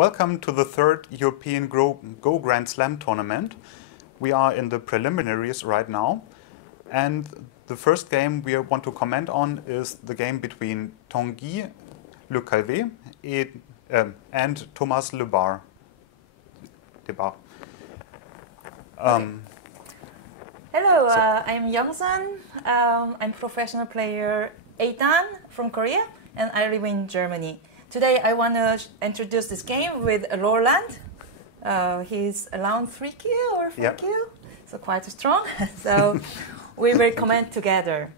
Welcome to the third European Go Grand Slam tournament. We are in the preliminaries right now, and the first game we want to comment on is the game between Tanguy Le Calvé and Thomas Debarre. Hello, I'm Youngsun. I'm professional player Eitan from Korea, and I live in Germany. Today I want to introduce this game with Roland. He's around 3Q or 4Q, so quite strong. So we will comment together.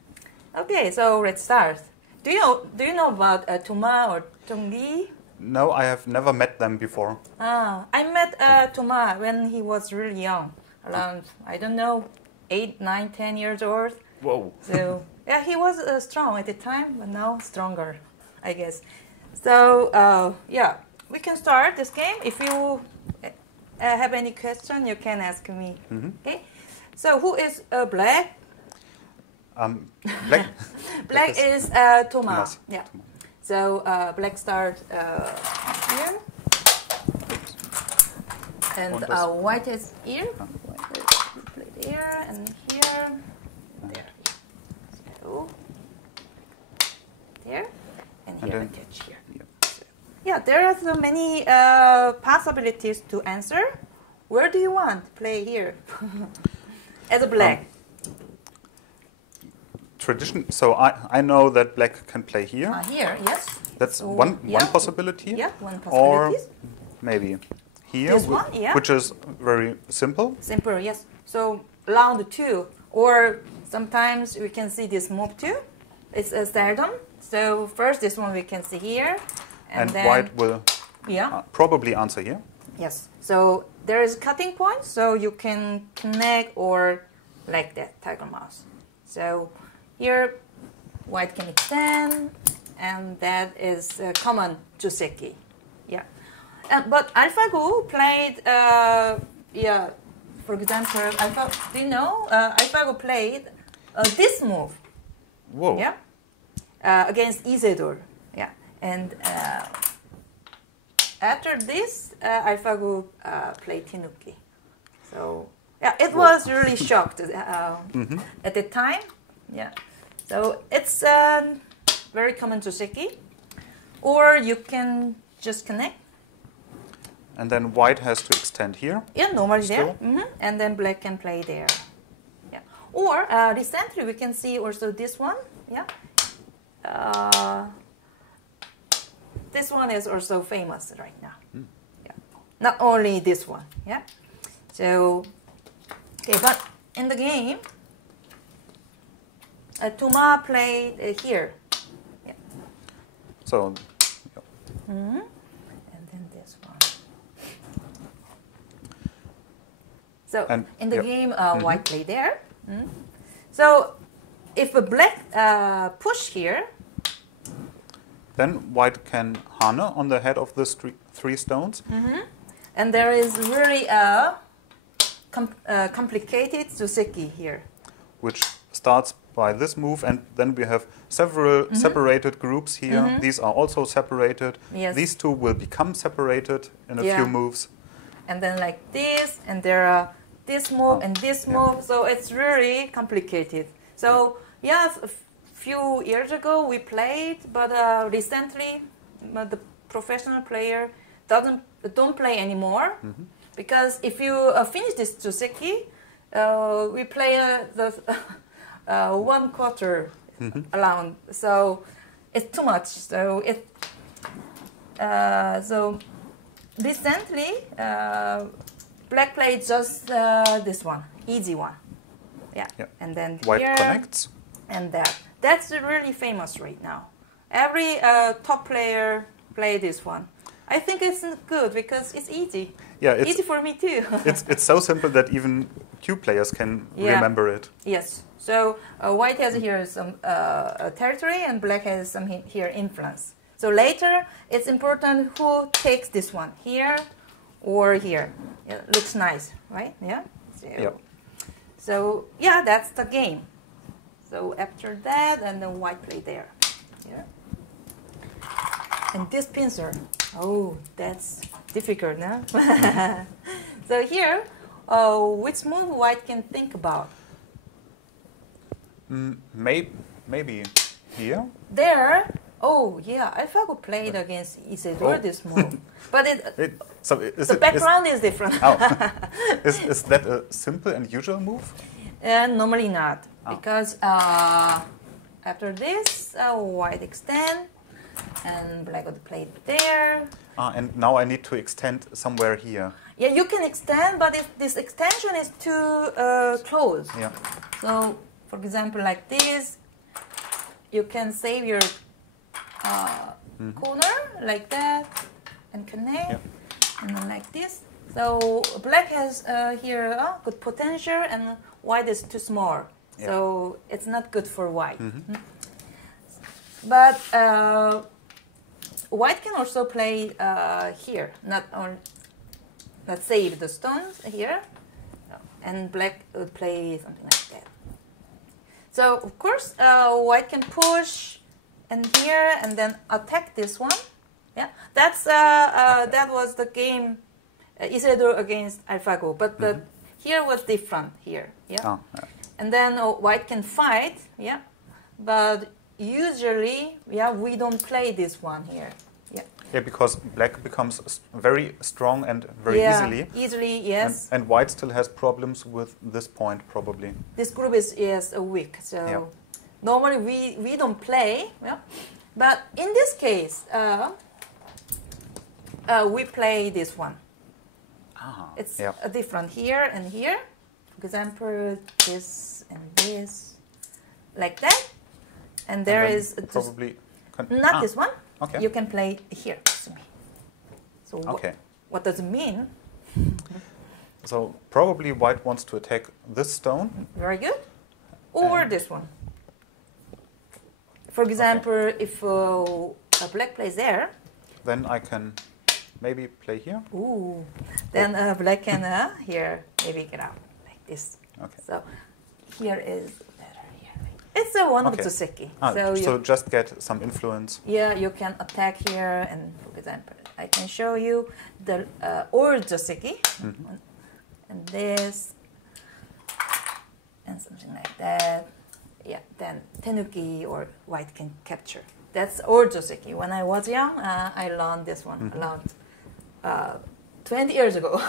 Okay, so let's start. Do you know about Tuma or Tanguy? No, I have never met them before. I met Tuma when he was really young, around, I don't know, 8, 9, 10 years old. Whoa. So yeah, he was strong at the time, but now stronger, I guess. So yeah, we can start this game. If you have any question, you can ask me. Mm-hmm. Okay. So who is Black? Black. Black is Thomas. Yeah. So Black start here, and White is here. White is here and here. There. So there, and here and touch here. Yeah, there are so many possibilities to answer. Where do you want to play here? As a Black. So I know that Black can play here. Here, yes. That's so, one possibility. Yeah, one possibility. Or maybe here, this one, yeah. which is very simple. Simple, yes. So round 2, or sometimes we can see this move 2. It's a seldom. So first this one we can see here. And then, White will probably answer here. Yes. So there is cutting point, so you can connect or like that, tiger mouse. So here White can extend, and that is common to Seki. Yeah. But AlphaGo played, for example, do you know, AlphaGo played this move. Whoa. Yeah. Against Isidore. Yeah. And after this, AlphaGo played Tinuki. So yeah, it was really shocked at the time. Yeah. So it's very common to Seki. Or you can just connect. And then White has to extend here. Yeah, normally there. And then Black can play there. Yeah. Or recently we can see also this one. Yeah. This one is also famous right now. Yeah. Not only this one. Yeah. So, okay, but in the game, Tuma played here. Yeah. So. And then this one. So in the game, White played there. So if a Black push here, then White can hane on the head of the 3 stones. And there is really complicated Suseki here. Which starts by this move, and then we have several separated groups here. These are also separated. Yes. These 2 will become separated in a few moves. And then like this, and there are this move and this move. So it's really complicated. So yeah, a few years ago we played, but recently the professional player don't play anymore, because if you finish this Suseki, we play the 1 quarter around, so it's too much. So so recently Black played just this one, easy one, and then White here, connects, and that's really famous right now. Every top player play this one. I think it's good because it's easy. Yeah, it's easy for me too. it's so simple that even Q players can remember it. Yes. So White has here some territory, and Black has some here influence. So later, it's important who takes this one, here or here. It looks nice, right? Yeah. So yeah, that's the game. So after that, and then White play there. Yeah. And this pincer, oh, that's difficult, no? So here, which move white can think about? Maybe here. There. Oh yeah, AlphaGo played against Isidore this move, but the background is different. Oh. Is that a simple and usual move? Normally not, because after this, white extend, and black would play there. And now I need to extend somewhere here. Yeah, you can extend, but if this extension is too close. Yeah. So, for example, like this, you can save your corner like that and connect, and then like this. So black has here good potential, and white is too small. Yeah. So it's not good for white. But white can also play here, not save the stones here, and black would play something like that. So of course white can push and here and then attack this one. Yeah, that's that was the game Isidore against AlphaGo, but here was different here. Yeah, and then white can fight. Yeah, but usually we don't play this one here. Yeah, because black becomes very strong and very easily. Easily, yes. And white still has problems with this point, probably. This group is weak, so normally we don't play. Yeah, but in this case, we play this one. It's different here and here. For example, this and this, like that. And there is probably not this one. Okay. You can play here. So what does it mean? So probably white wants to attack this stone. Very good. Or this one. For example, if black plays there, then I can maybe play here. Ooh. Then black can here maybe get out like this. Okay. So here is better here. It's a one of the Seki. So just get some influence. Yeah, you can attack here, and for example, I can show you the old Joseki, and this, and something like that. Yeah, then Tenuki or white can capture. That's old Joseki. When I was young, I learned this one around 20 years ago.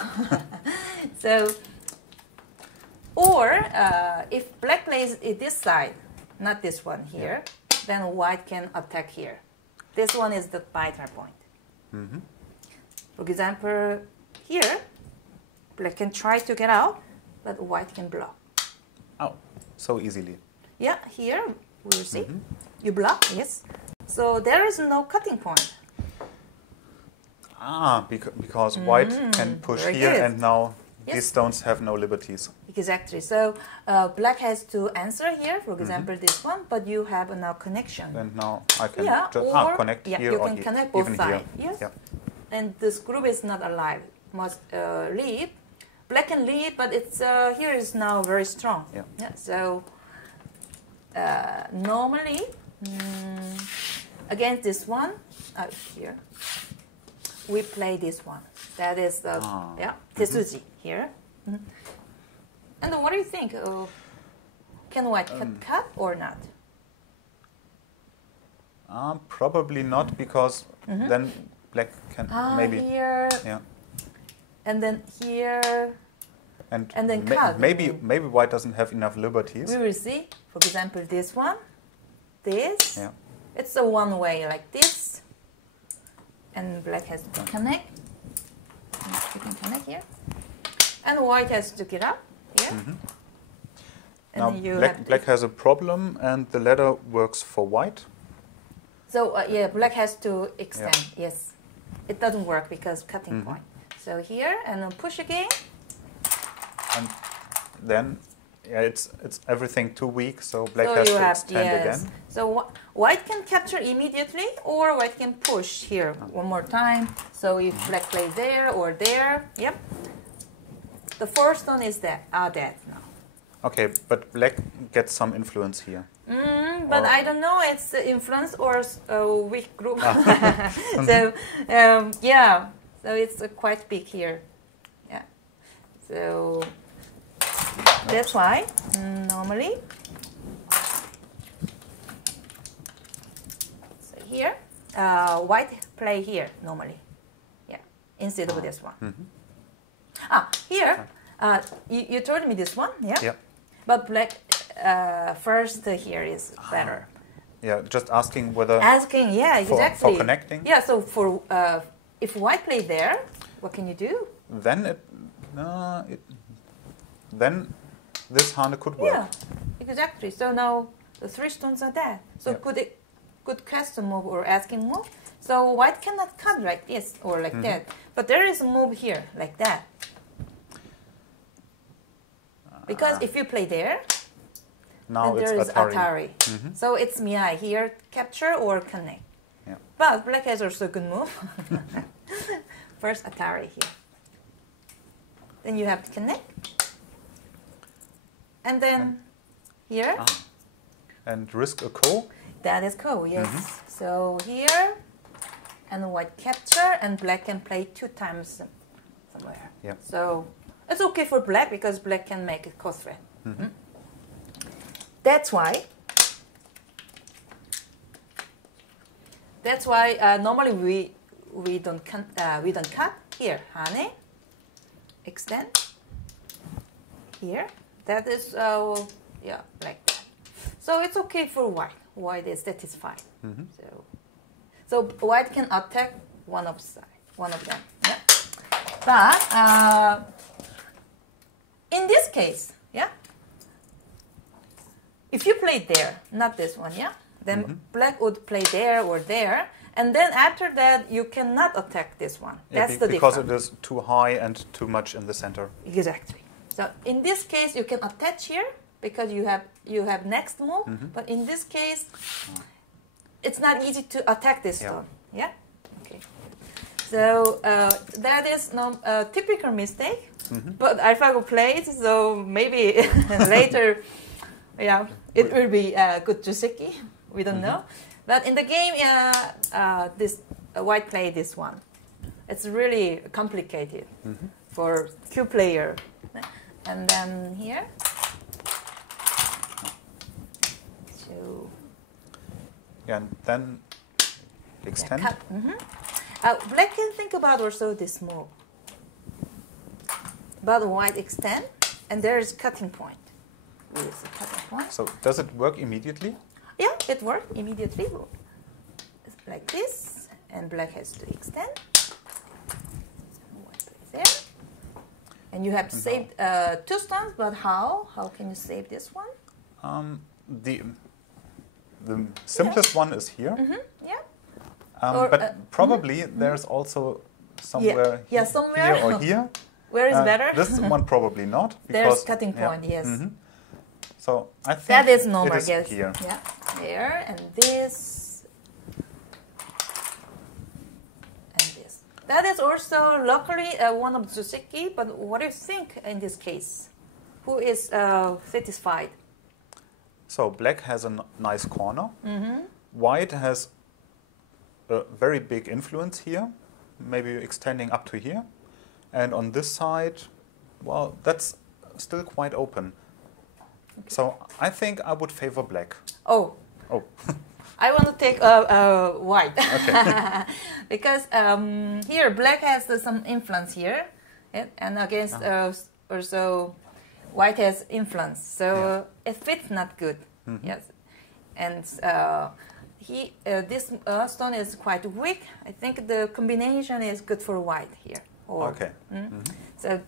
So, or if black plays this side, not this one here, then white can attack here. This one is the vital point. For example, here, black can try to get out, but white can block. Oh, so easily. Yeah, here, we'll see. You block, yes. So there is no cutting point. Because white can push here, and now these stones have no liberties. Exactly. So black has to answer here, for example, this one, but you have now connection. And now I can just connect here you or can here, connect both even sides. here. Yes. And this group is not alive. Must leave. Black can leave, but it's here is now very strong. So normally against this one here, we play this one. That is the Tesuji here. And what do you think? Can white cut or not? Probably not, because then black can maybe here. And then here. And then cut. Maybe white doesn't have enough liberties. We will see. For example, this one, this. It's a one way like this, and black has to connect. You can connect here, and white has to get up here. And now black has a problem, and the ladder works for white. So black has to extend. Yes, it doesn't work because cutting point. So here and then push again. And then it's everything too weak, so black has to extend again. So white can capture immediately, or white can push here one more time. So if black plays there or there, the first stone is dead now. Okay, but black gets some influence here. But I don't know, it's influence or weak group. So So it's quite big here. Yeah. So that's why normally. So here, white play here normally. Yeah. Instead of this one. Here, you told me this one, yeah? Yeah. But black first here is better. Yeah, just asking whether... Asking, yeah, exactly. For connecting? Yeah, so for if white play there, what can you do? Then then this Hane could work. Yeah, exactly. So now the 3 stones are there. So Yeah. good custom move or asking move. So white cannot cut like this or like that. But there is a move here, like that. Because if you play there, now then it's there is Atari. Atari. So it's Miai here, capture or connect. Yeah. But black has also a good move. First Atari here. Then you have to connect. And then here. And risk a ko. That is cool, yes. So here, and white capture, and black can play 2 times somewhere. Yeah. So it's okay for black because black can make a co-threat. That's why normally we don't cut here. Hane, extend here. That is yeah, like that. So it's okay for white. White is satisfied. So white can attack one of them. Yeah. But in this case, yeah, if you play there, not this one, yeah, then black would play there or there, and then after that you cannot attack this one. That's the because difference. it is too high and too much in the center. Exactly. So in this case you can attach here because you have next move, but in this case it's not easy to attack this stone. Yeah. Okay. So that is a typical mistake. But AlphaGo played, so maybe later, yeah, it will be good Juseki. We don't know. But in the game, this white play this one. It's really complicated for Q player. And then here. So. Yeah, and then extend. Cut. Black can think about also this move. But white extend, and there is cutting point. With a cutting point. So does it work immediately? Yeah, it worked immediately. It's like this, and black has to extend. White plays there. And you have to save 2 stones, but how? How can you save this one? The simplest one is here. Yeah. But probably there's also somewhere, somewhere here or here. Where is better? This one probably not. There's cutting point, yes. So I think that is normal, it is yes. here. Yeah, there and this and this. That is also luckily one of Juseki. But what do you think in this case? Who is satisfied? So black has a nice corner. White has a very big influence here, maybe extending up to here. And on this side, well, that's still quite open. Okay. So I think I would favor black. Oh. I want to take white. Okay. Because here black has some influence here, and against also white has influence. So it fits not good. Yes, and this stone is quite weak. I think the combination is good for white here. Okay. So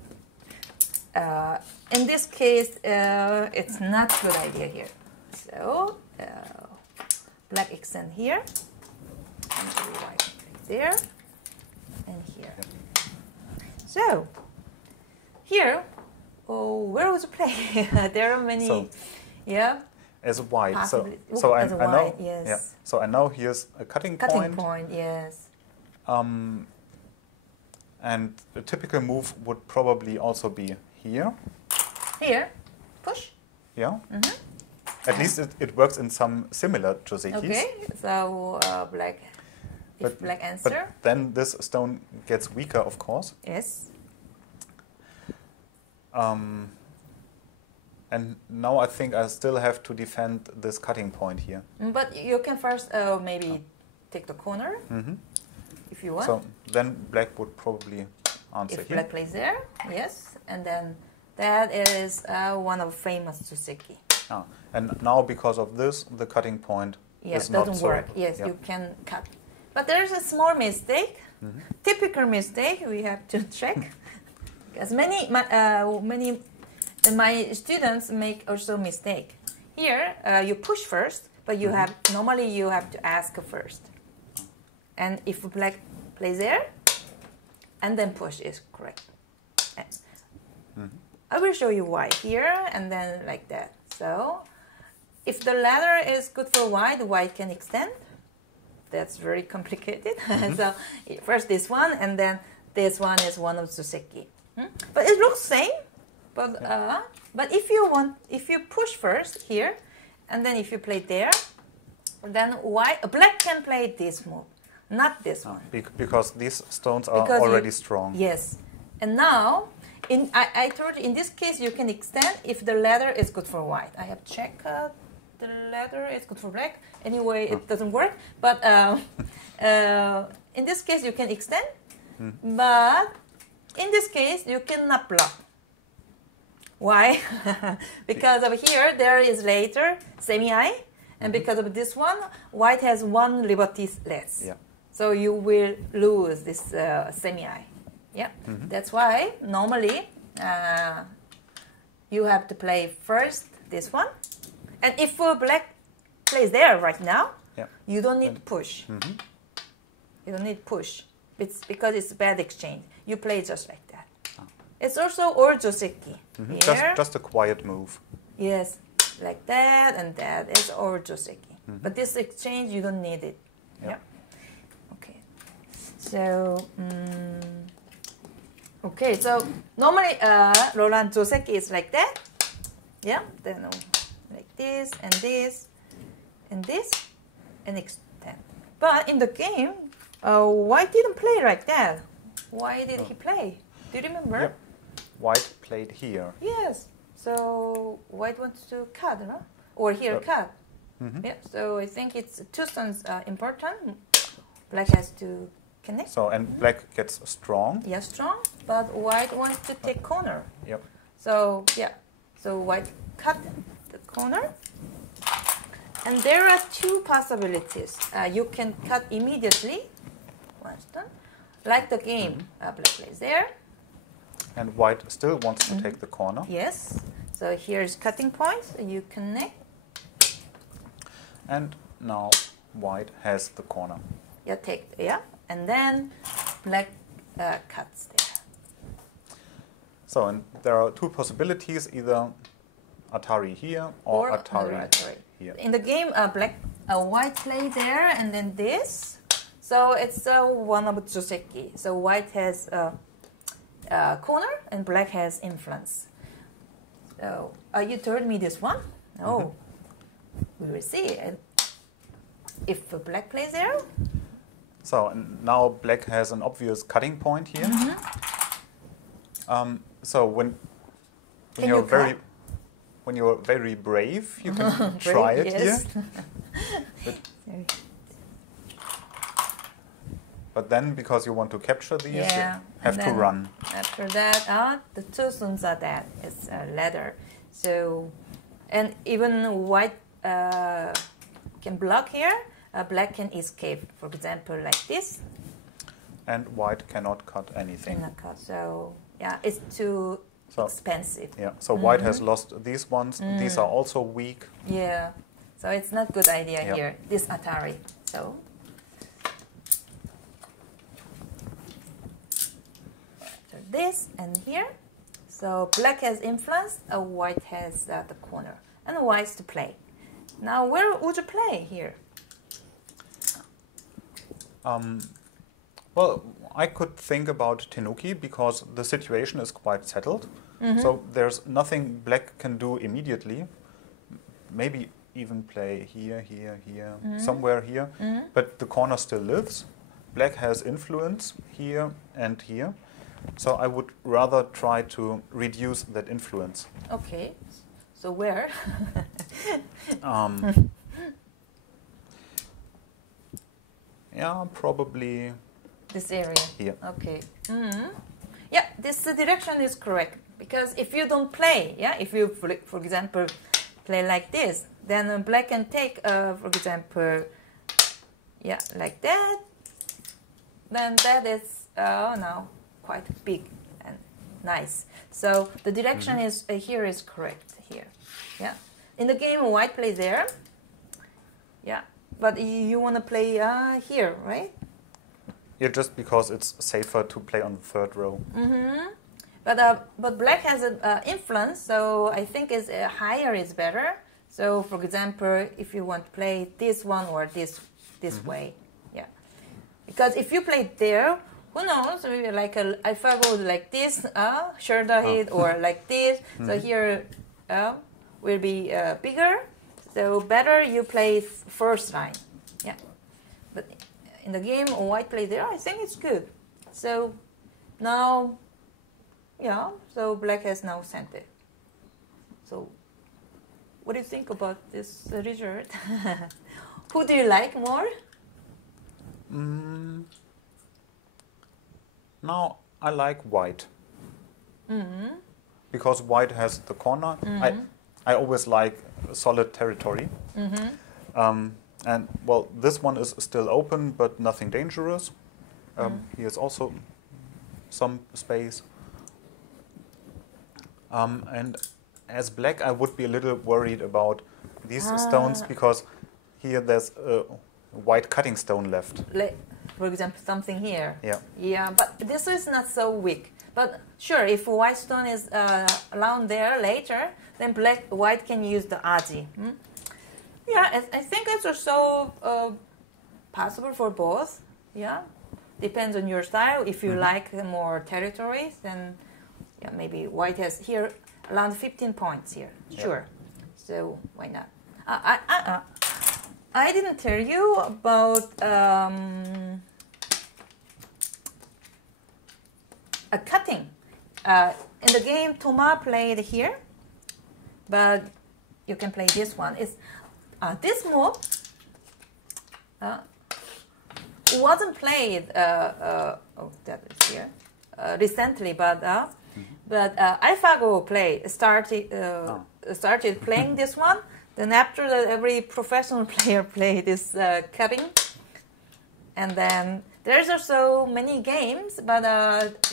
in this case, it's not a good idea here. So black extend here, and white there, and here. So here, where was the play? There are many. As a white. Possibly. So I know. Yes. Yeah. So I know here's a cutting point. Cutting point, yes. And the typical move would probably also be here. Here, push. Yeah. At least it works in some similar Joseki. Okay, so black. if black answer. But then this stone gets weaker, of course. Yes. And now I think I still have to defend this cutting point here. But you can first maybe take the corner if you want. So then black would probably answer if here. black plays there, yes. And then that is one of famous Joseki. And now because of this, the cutting point is not doesn't so, work. Yes, you can cut. But there's a small mistake, typical mistake we have to check. Because many my students make also mistake. Here you push first, but you have normally you have to ask first. And if black plays there, and then push is correct. I will show you why here and then like that. So if the ladder is good for white can extend. That's very complicated. So first this one, and then this one is one of Joseki. But it looks same. But if you push first here, and then if you play there, then black can play this move, not this one. Because these stones are already strong. Yes. And now, I told you, in this case, you can extend if the ladder is good for white. I have checked the ladder is good for black. Anyway, it doesn't work. But in this case, you can extend. But in this case, you cannot block. Why? Because over here, there is later semi-eye. And because of this one, white has one liberty less. Yeah. So you will lose this semi-eye. Yeah. That's why normally you have to play first this one. And if black plays there right now, you don't need to push. You don't need to push. It's because it's bad exchange. You play just like that. It's also all Joseki. Just a quiet move. Yes, like that and that. It's all Joseki. But this exchange, you don't need it. Yeah. Okay. So, okay. So normally, Roland Joseki is like that. Yeah. Then like this and this and this and extend. But in the game, white didn't play like that. Why did he play? Do you remember? Yep. White played here. Yes. So white wants to cut, no? Or here cut. Yeah. So I think it's two stones important. Black has to connect. So and black gets strong. Yeah, strong. But white wants to take corner. Yep. So yeah. So white cut the corner. And there are two possibilities. You can cut immediately. One stone. Like the game, black plays there. And white still wants to take the corner. Yes. So here's cutting point. So you connect. And now white has the corner. Yeah. And then black cuts there. So and there are two possibilities: either Atari here or Atari here. In the game, white play there and then this. So it's one of Joseki. So white has corner and black has influence. So you told me this one? No. We will see. And if black plays there? So now black has an obvious cutting point here. So when you're very brave, you can try it here. But then, because you want to capture these, you have to run. After that, the two stones are dead. It's ladder. So, and even white can block here. Black can escape. For example, like this. And white cannot cut anything. Cannot cut. So yeah, it's too expensive. Yeah. So white has lost these ones. These are also weak. Yeah. So it's not good idea here. This Atari. So. This and here. So black has influence, white has the corner. And white's to play. Now where would you play here? Well, I could think about Tenuki because the situation is quite settled. So there's nothing black can do immediately. Maybe even play here, somewhere here. But the corner still lives. black has influence here and here. So I would rather try to reduce that influence. Okay. So where? Yeah, probably this area. here. Okay. Yeah, this direction is correct. Because if you don't play, yeah, if you, for example, play like this, then black can take, for example, yeah, like that. Then that is now quite big and nice. So the direction is here is correct here. Yeah. In the game, white play there. Yeah. But you want to play here, right? Yeah, just because it's safer to play on the third row. But black has an influence, so I think is higher is better. So, for example, if you want to play this one or this way, yeah. Because if you play there, who knows? Maybe like if I go like this, shoulder hit, or like this. So here will be bigger. So better you play first line, yeah. But in the game, white play there, I think it's good. So now, yeah. So black has now center. So what do you think about this result? Who do you like more? Now I like white. Because white has the corner. I always like solid territory. And well, this one is still open, but nothing dangerous. Here's also some space. And as black, I would be a little worried about these stones, because here there's a white cutting stone left. For example, something here. Yeah. Yeah, but this is not so weak. But sure, if white stone is around there later, then white can use the aji. Yeah, I think it's also possible for both. Yeah, depends on your style. If you like more territories, then yeah, maybe white has here around 15 points here. Sure. So why not? I didn't tell you about a cutting. In the game, Toma played here, but you can play this one. It's this move wasn't played. Oh, that is here recently, but AlphaGo started playing this one. Then after that, every professional player played this cutting, and then there's also many games, but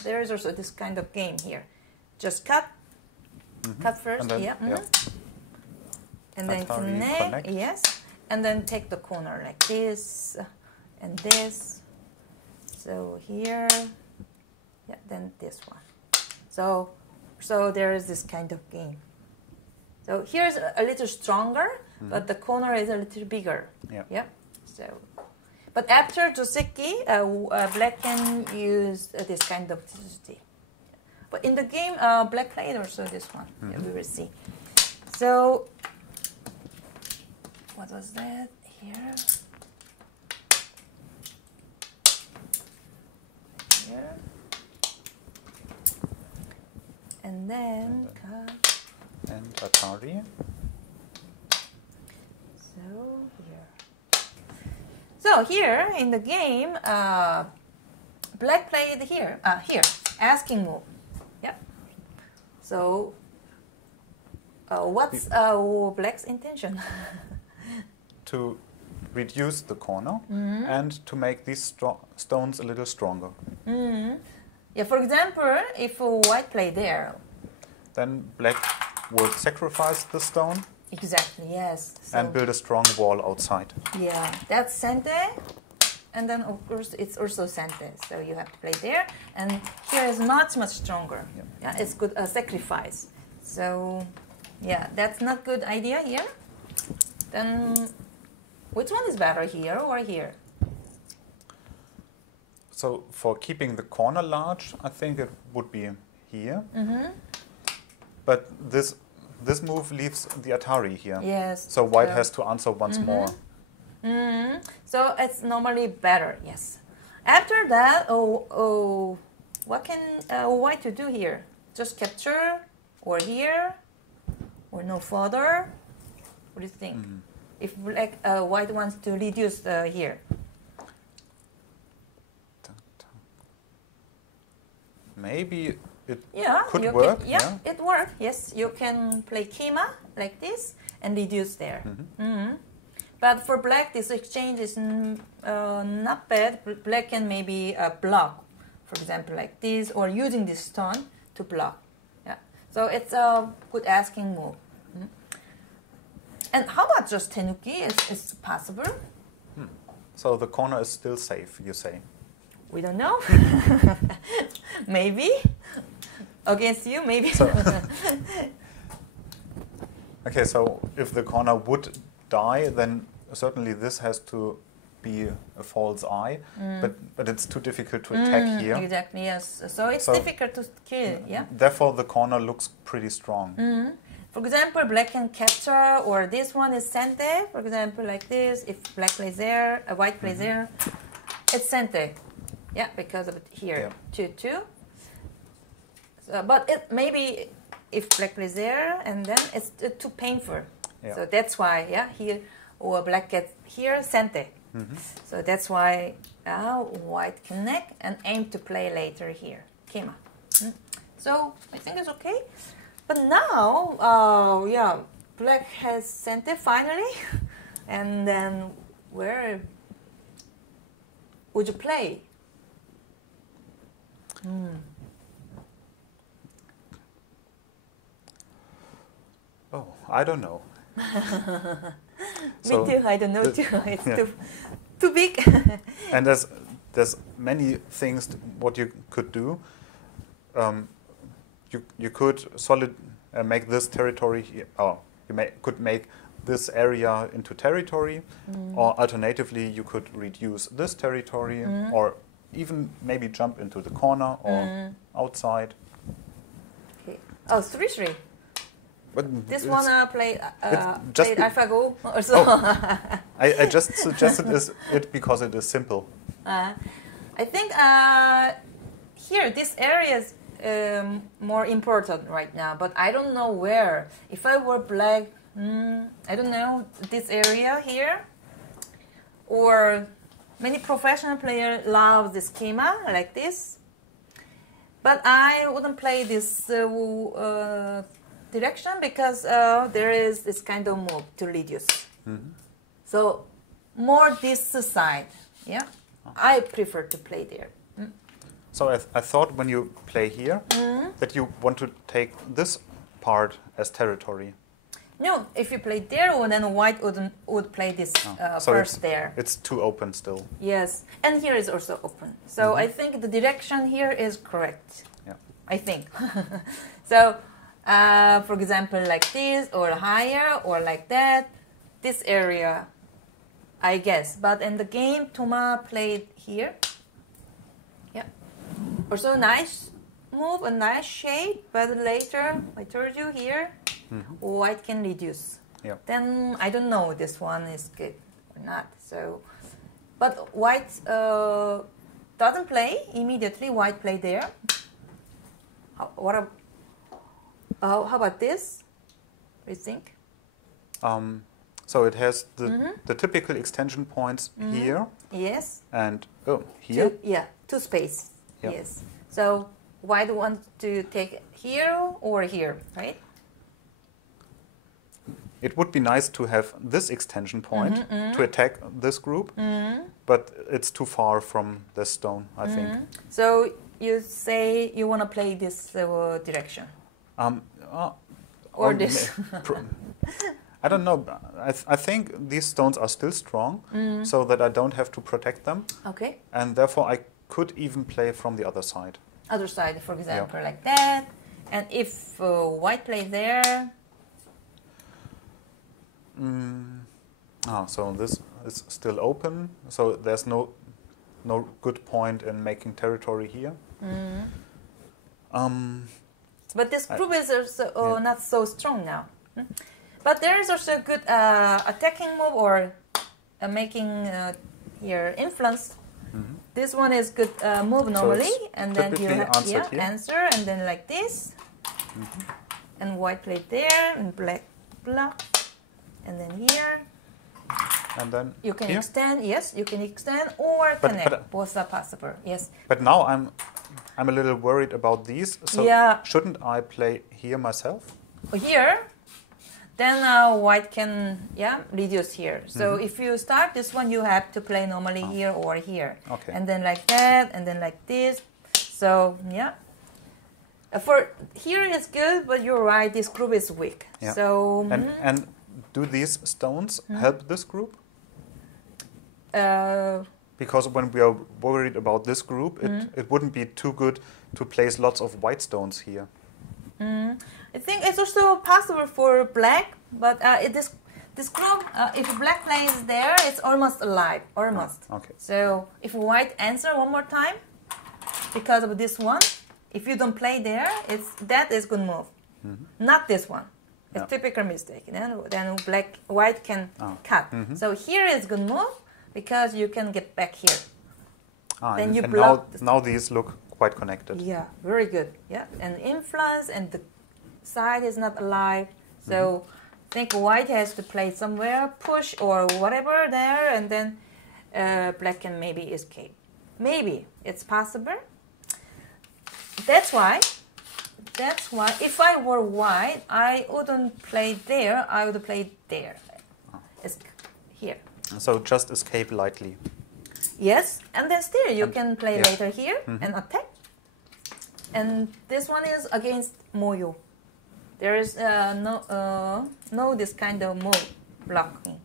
there is also this kind of game here. Just cut first, and then, and then connect, yes, and then take the corner like this and this. So here, yeah, then this one. So there is this kind of game. So here's a little stronger, but the corner is a little bigger. Yeah. So, but after Joseki, black can use this kind of Joseki. But in the game, black played also this one. Yeah, we will see. So, what was that here? Here. And then cut. And Atari. So here in the game, black played here. Here, asking move. Yeah. So what's black's intention? To reduce the corner and to make these stones a little stronger. Yeah. For example, if white play there, then black would sacrifice the stone. Exactly, yes. So, and build a strong wall outside. Yeah, that's sente. And then, of course, it's also sente. So you have to play there. And here is much, much stronger. Yeah, it's good sacrifice. So, yeah, that's not good idea here. Then, which one is better, here or here? So, for keeping the corner large, I think it would be here. But this move leaves the Atari here. Yes. So white has to answer once more. So it's normally better, yes. After that, what can white to do here? Just capture, or here, or no further? What do you think? If black, white wants to reduce here. Maybe it Yeah, could work. Yeah, it works. Yes, you can play Kima like this and reduce there. But for black, this exchange is not bad. Black can maybe block, for example, like this, or using this stone to block. Yeah, so it's a good asking move. And how about just tenuki? Is possible? So the corner is still safe, you say? We don't know. Maybe against you, maybe. So, okay, so if the corner would die, then certainly this has to be a false eye, but it's too difficult to attack here. Exactly, yes. So it's difficult to kill, yeah? Therefore, the corner looks pretty strong. For example, black can capture, or this one is sente, for example, like this. If black plays there, white plays there, it's sente. Yeah, because of it here, 2-2. So, but it maybe if black plays there, and then it's too painful. Yeah. So that's why, here, or black gets here, sente. So that's why white connect and aim to play later here, Kima. So I think it's okay. But now, black has sente finally. And then where would you play? Oh, I don't know. Me too, I don't know too. It's too big. And there's many things what you could do. You could make this territory here, or you could make this area into territory, or alternatively you could reduce this territory, or even maybe jump into the corner or outside. Okay. Oh, 3-3. But this one played AlphaGo or so. Oh, I just suggested it because it is simple. I think here this area is more important right now, but I don't know where. If I were black, I don't know, this area here, or many professional players love this schema like this, but I wouldn't play this direction because there is this kind of move to reduce. So more this side, yeah. I prefer to play there. So I thought when you play here that you want to take this part as territory. No, if you play there, then white would play this so first there. It's too open still. Yes, and here is also open. So I think the direction here is correct. Yeah. I think. So, for example, like this, or higher, or like that, this area, I guess. But in the game, Toma played here. Yeah. Also nice move, a nice shape, but later, I told you here, white can reduce. Yeah. Then I don't know this one is good or not. So, but white doesn't play immediately. White play there. How about this? What do you think? So it has the typical extension points here. Yes. And here. Two space. Yep. Yes. So white wants to take here or here, right? It would be nice to have this extension point to attack this group, but it's too far from this stone, I think. So you say you want to play this direction? Or this? I don't know. I think these stones are still strong, so that I don't have to protect them. Okay. And therefore I could even play from the other side. Other side, for example, like that. And if white plays there... So this is still open, so there's no good point in making territory here. But this group is also not so strong now. But there is also a good attacking move or making your influence. This one is good move normally, So and then you have here. answer, and then like this, and white play there, and black block, and then here. And then You can here? extend, yes, you can extend or connect. Both are possible, yes. But now I'm a little worried about these. So Yeah. shouldn't I play here myself? Here, then white can reduce here. So if you start this one, you have to play normally here or here. Okay. And then like that, and then like this. So yeah. For here is good, but you're right. This group is weak. Yeah. So And do these stones help this group? Because when we are worried about this group, it wouldn't be too good to place lots of white stones here. I think it's also possible for black, but this group, if black plays there, it's almost alive, almost. Okay. So if white answer one more time, because of this one, if you don't play there, that is good move. Not this one. It's typical mistake. Then white can cut. So here is good move because you can get back here. Then you block. Now these look quite connected. Yeah, very good. Yeah, and influence and the side is not alive. So I think white has to play somewhere, push or whatever there, and then black can maybe escape. Maybe it's possible. That's why if I were white, I wouldn't play there. I would play there. It's here. So just escape lightly. Yes, and then still you can play later here and attack. And this one is against Moyo. There is no this kind of move blocking.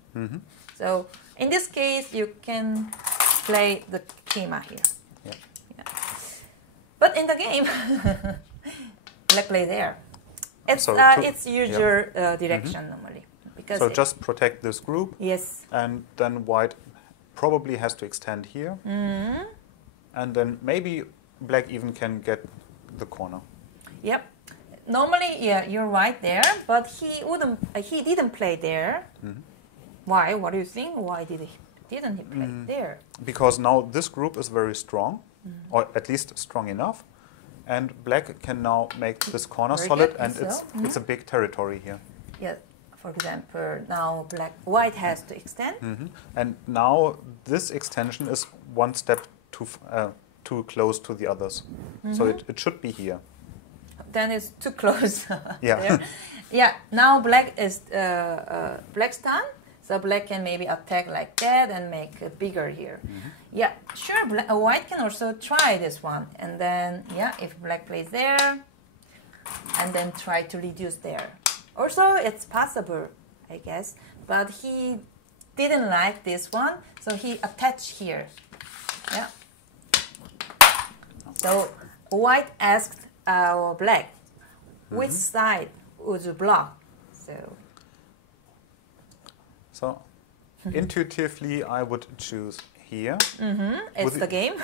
So in this case, you can play the Kima here. Yeah. But in the game, black play there. It's it's usual direction normally. Because so just protect this group. Yes. And then white probably has to extend here. And then maybe black even can get the corner. Yep. Normally, yeah, you're right there, but he didn't play there. Why? What do you think? Why didn't he play there? Because now this group is very strong, or at least strong enough, and black can now make this corner Very solid, good, and so. it's a big territory here. Yeah. For example, now white has to extend. And now this extension is one step too close to the others, so it should be here. Then it's too close. Yeah. There. Yeah. Now black is black's turn, so black can maybe attack like that and make it bigger here. Yeah, sure. White can also try this one, and then if black plays there, and then try to reduce there. Also, it's possible, I guess, but he didn't like this one, so he attached here. Yeah. So white asked black, which side would you block? So intuitively, I would choose here. It's the game.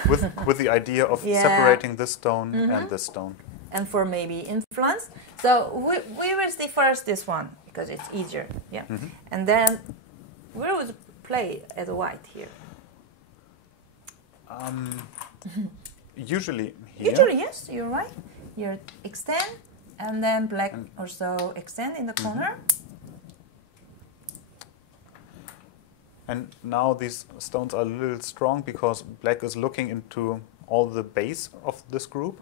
with the idea of separating this stone and this stone. And for maybe influence. So we will see first this one because it's easier. Yeah. And then where would you play as white here? Usually here. Usually, yes, you're right. You extend, and then black also extend in the corner. And now these stones are a little strong because black is looking into all the base of this group.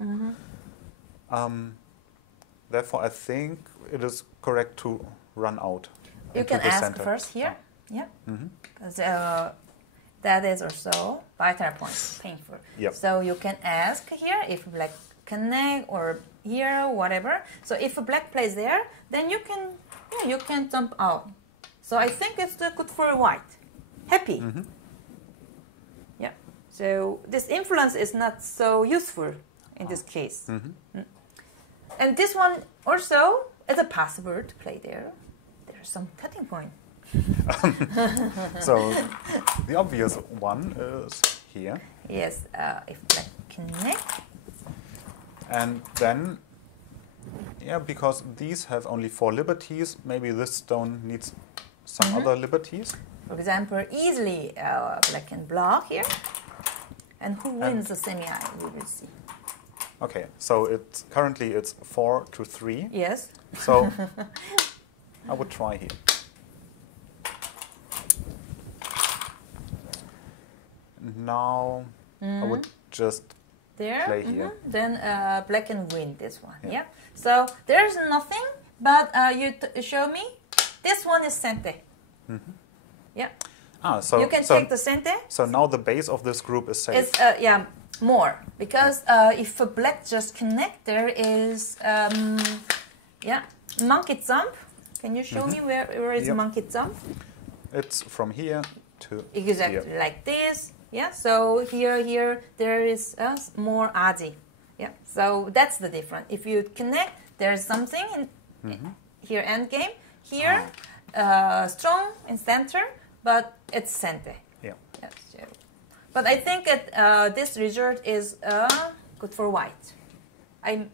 Therefore, I think it is correct to run out. You can ask first here. Yeah. Because that is also vital point, painful. Yep. So you can ask here if black connect or here, whatever. So if black plays there, then you can jump out. So I think it's good for white. Happy. Yeah. So this influence is not so useful in this case. And this one also is a possible to play there. There's some cutting point. So the obvious one is here. Yes, if black connect. And then, because these have only 4 liberties, maybe this stone needs some other liberties. For example, easily black can block here. And who wins the semi-I, we will see. Okay, so currently it's 4-3. Yes. So I would try here. Now I would just play here. Then black can win this one. Yeah. So there's nothing, but you show me. This one is sente. Yeah. So you can take the sente. So now the base of this group is safe. It's more because if a black just connect, there is monkey jump. Can you show me where is monkey jump? It's from here to exactly here. Like this. Yeah. So here there is more aji. Yeah. So that's the difference. If you connect, there's something in here end game. Here strong in center, but it's center. Yeah. Yes, so. But I think this result is good for white. I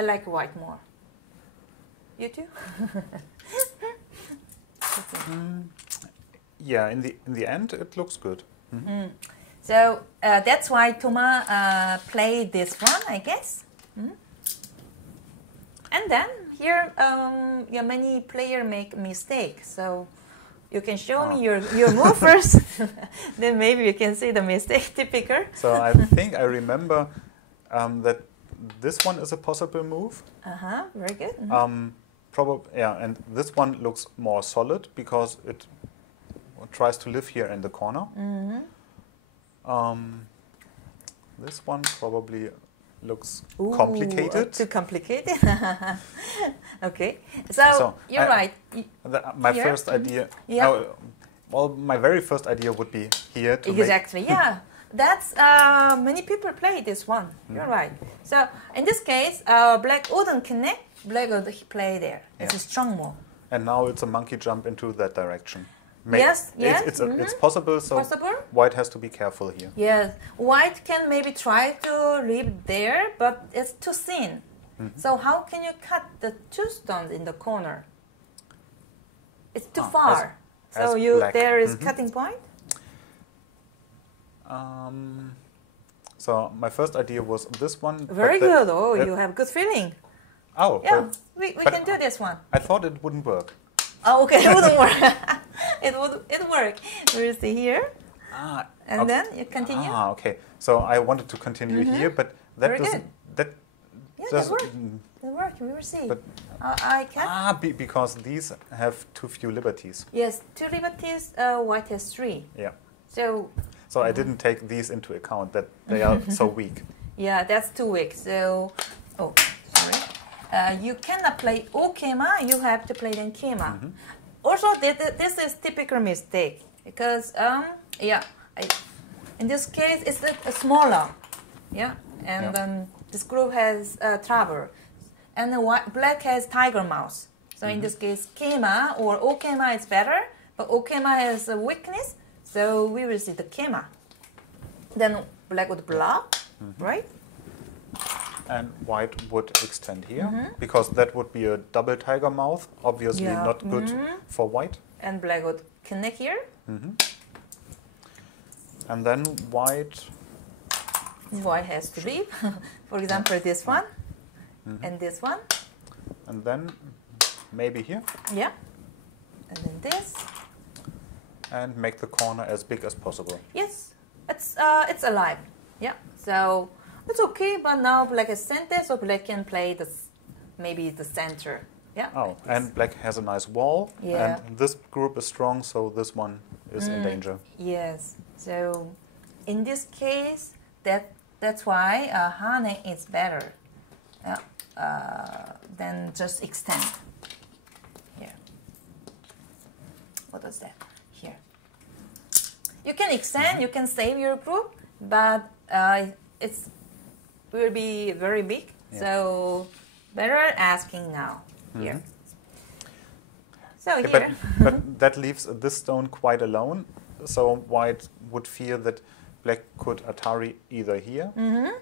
like white more. You too? Yeah, in the end it looks good. So that's why Toma played this one, I guess. And then here, many players make mistakes. So you can show me your move first. Then maybe you can see the mistake typical. So I think I remember that this one is a possible move. Very good. And this one looks more solid because it tries to live here in the corner. This one probably looks complicated. Too complicated. Okay, so you're right. My first idea. Yeah. My very first idea would be here to exactly. Yeah, that's many people play this one. You're right. So in this case, black wouldn't connect. Black would play there. It's a strong move. And now it's a monkey jump into that direction. Yes. It's possible. So white has to be careful here. Yes, white can maybe try to leave there, but it's too thin. So how can you cut the two stones in the corner? It's too far. So there is cutting point. So my first idea was this one. Very good. You have good feeling. Oh, yeah. We can do this one. I thought it wouldn't work. Oh, okay, it wouldn't work. It work. We'll see here. And then you continue. Okay. So I wanted to continue here, but that very doesn't. That doesn't work. It work. We will see. But I can. Because these have too few liberties. Yes, 2 liberties. White has 3. Yeah. So I didn't take these into account that they are so weak. Yeah, that's too weak. So sorry. You cannot play Okema, you have to play then Kema. Also, this is typical mistake because, in this case, it's a smaller, and this group has trouble, and black has tiger mouse. So in this case, Kema or Okema is better, but Okema has a weakness, so we will see the Kema. Then black would block, right? And white would extend here, because that would be a double tiger mouth, obviously not good for white. And black would connect here. And then white has to leave. For example, this one and this one. And then maybe here. Yeah. And then this. And make the corner as big as possible. Yes, it's alive. Yeah. So it's okay, but now black is center, so black can play maybe the center. Yeah. Oh, and black has a nice wall. Yeah. And this group is strong, so this one is in danger. Yes. So in this case, that's why Hane is better than just extend. Here. What is that? Here. You can extend, you can save your group, but it will be very big. Yeah. So better asking now. Here. So here. But that leaves this stone quite alone. So white would fear that black could Atari either here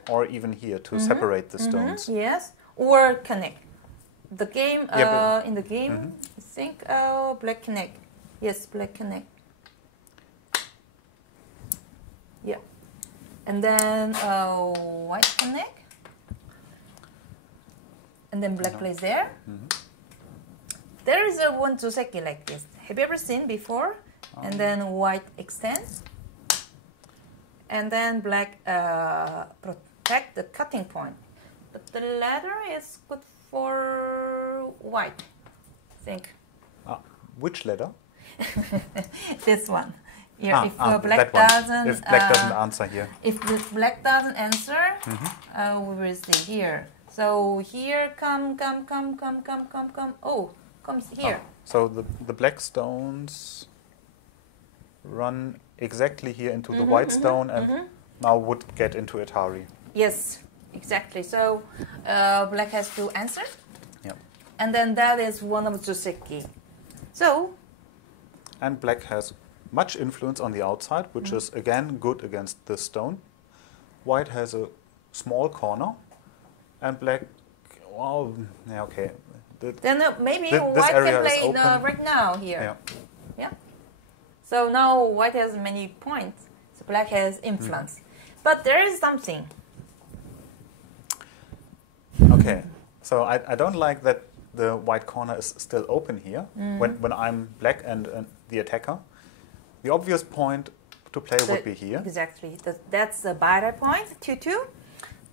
or even here to separate the stones. Yes, or connect. The game in the game, I think black connect. Yes, black connect. Yeah, And then white connect. And then black plays there. There is a one Joseki like this. Have you ever seen before? And then white extends. And then black protect the cutting point. But the ladder is good for white, I think. Which ladder? This one. Here, if black doesn't, if black doesn't answer here. If black doesn't answer, we will see here. So here, come. Oh, comes here. So the black stones run exactly here into the white stone and now would get into Atari. Yes, exactly. So black has to answer. Yeah. And then that is one of Joseki. So. And black has much influence on the outside, which is again good against this stone. White has a small corner, and black, well, yeah, okay. Then maybe white can play right now here. Yeah. So now white has many points, so black has influence. But there is something. Okay, so I don't like that the white corner is still open here when I'm black and the attacker. The obvious point to play would be here. Exactly. That's the Debarre point, 2-2.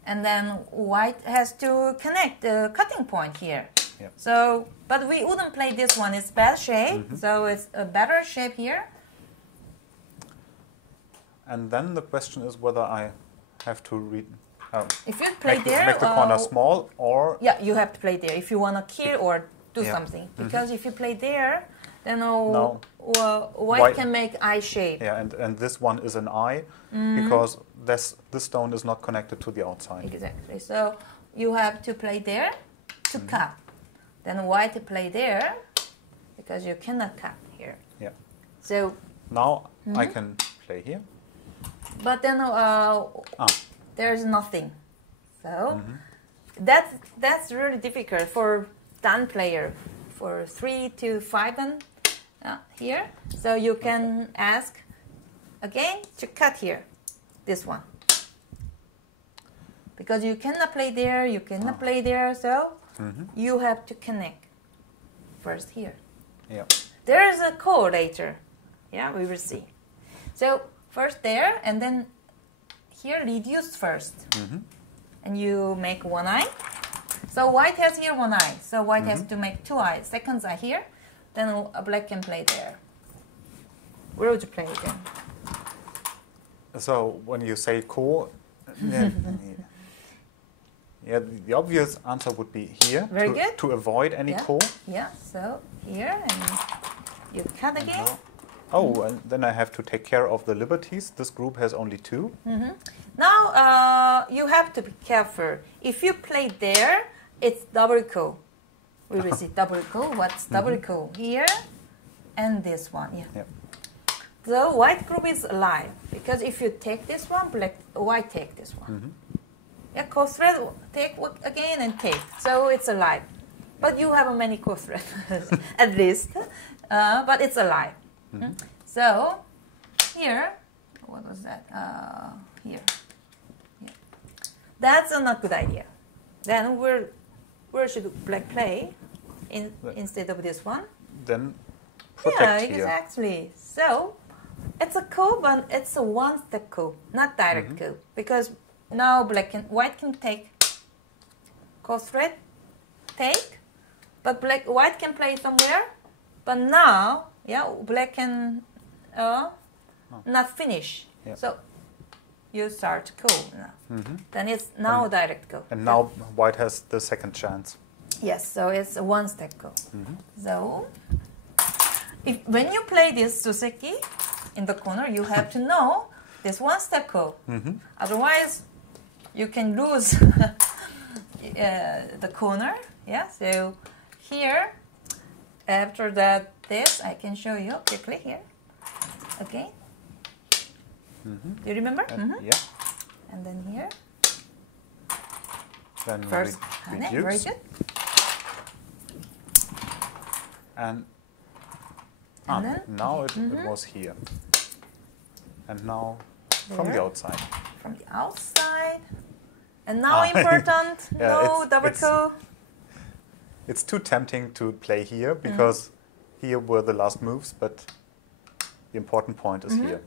And then white has to connect the cutting point here. Yep. So, but we wouldn't play this one. It's bad shape, so it's a better shape here. And then the question is whether I have to if you play make the corner small, or you have to play there if you want to kill or do something. Because if you play there, then white can make eye shape. Yeah, and this one is an eye because this stone is not connected to the outside. Exactly. So you have to play there to cut. Then white play there because you cannot cut here. Yeah. So now I can play here. But then there's nothing. So that's really difficult for done player for 3 to 5 and here. So you can ask again to cut here, this one. Because you cannot play there, you cannot play there, so you have to connect first here. Yeah. There is a code later. Yeah, we will see. So first there, and then here reduce first. And you make one eye. So white has here one eye. So white has to make 2 eyes. Second eye here. Then a black can play there. Where would you play then? So when you say ko, the obvious answer would be here. Very good. To avoid any ko. Yeah, so here and you cut again. And then I have to take care of the liberties. This group has only 2. Now you have to be careful. If you play there, it's double ko. We will see double ko. What's double ko? Here and this one. Yeah. The white group is alive because if you take this one, white take this one. Yeah, ko thread take again and take. So it's alive. But you have many ko threads at least. But it's alive. So here, what was that? Here. That's not a good idea. Then where should black play instead of this one? Then protect here. Exactly. So it's a ko, but it's a one-step ko, not direct ko, because now white can take ko thread, take, but white can play somewhere, but now black can not finish. So you start ko now. Then it's now direct ko. And now white has the second chance. Yes, so it's a one-step ko. So when you play this Joseki in the corner, you have to know this one-step ko. Otherwise, you can lose the corner. Yeah. So here, after that, I can show you quickly here. Okay. Do you remember? Yeah. And then here. Then first, reduce. very good. And then now it was here. And now from the outside. from the outside. And now important, no double ko. It's too tempting to play here because here were the last moves, but the important point is here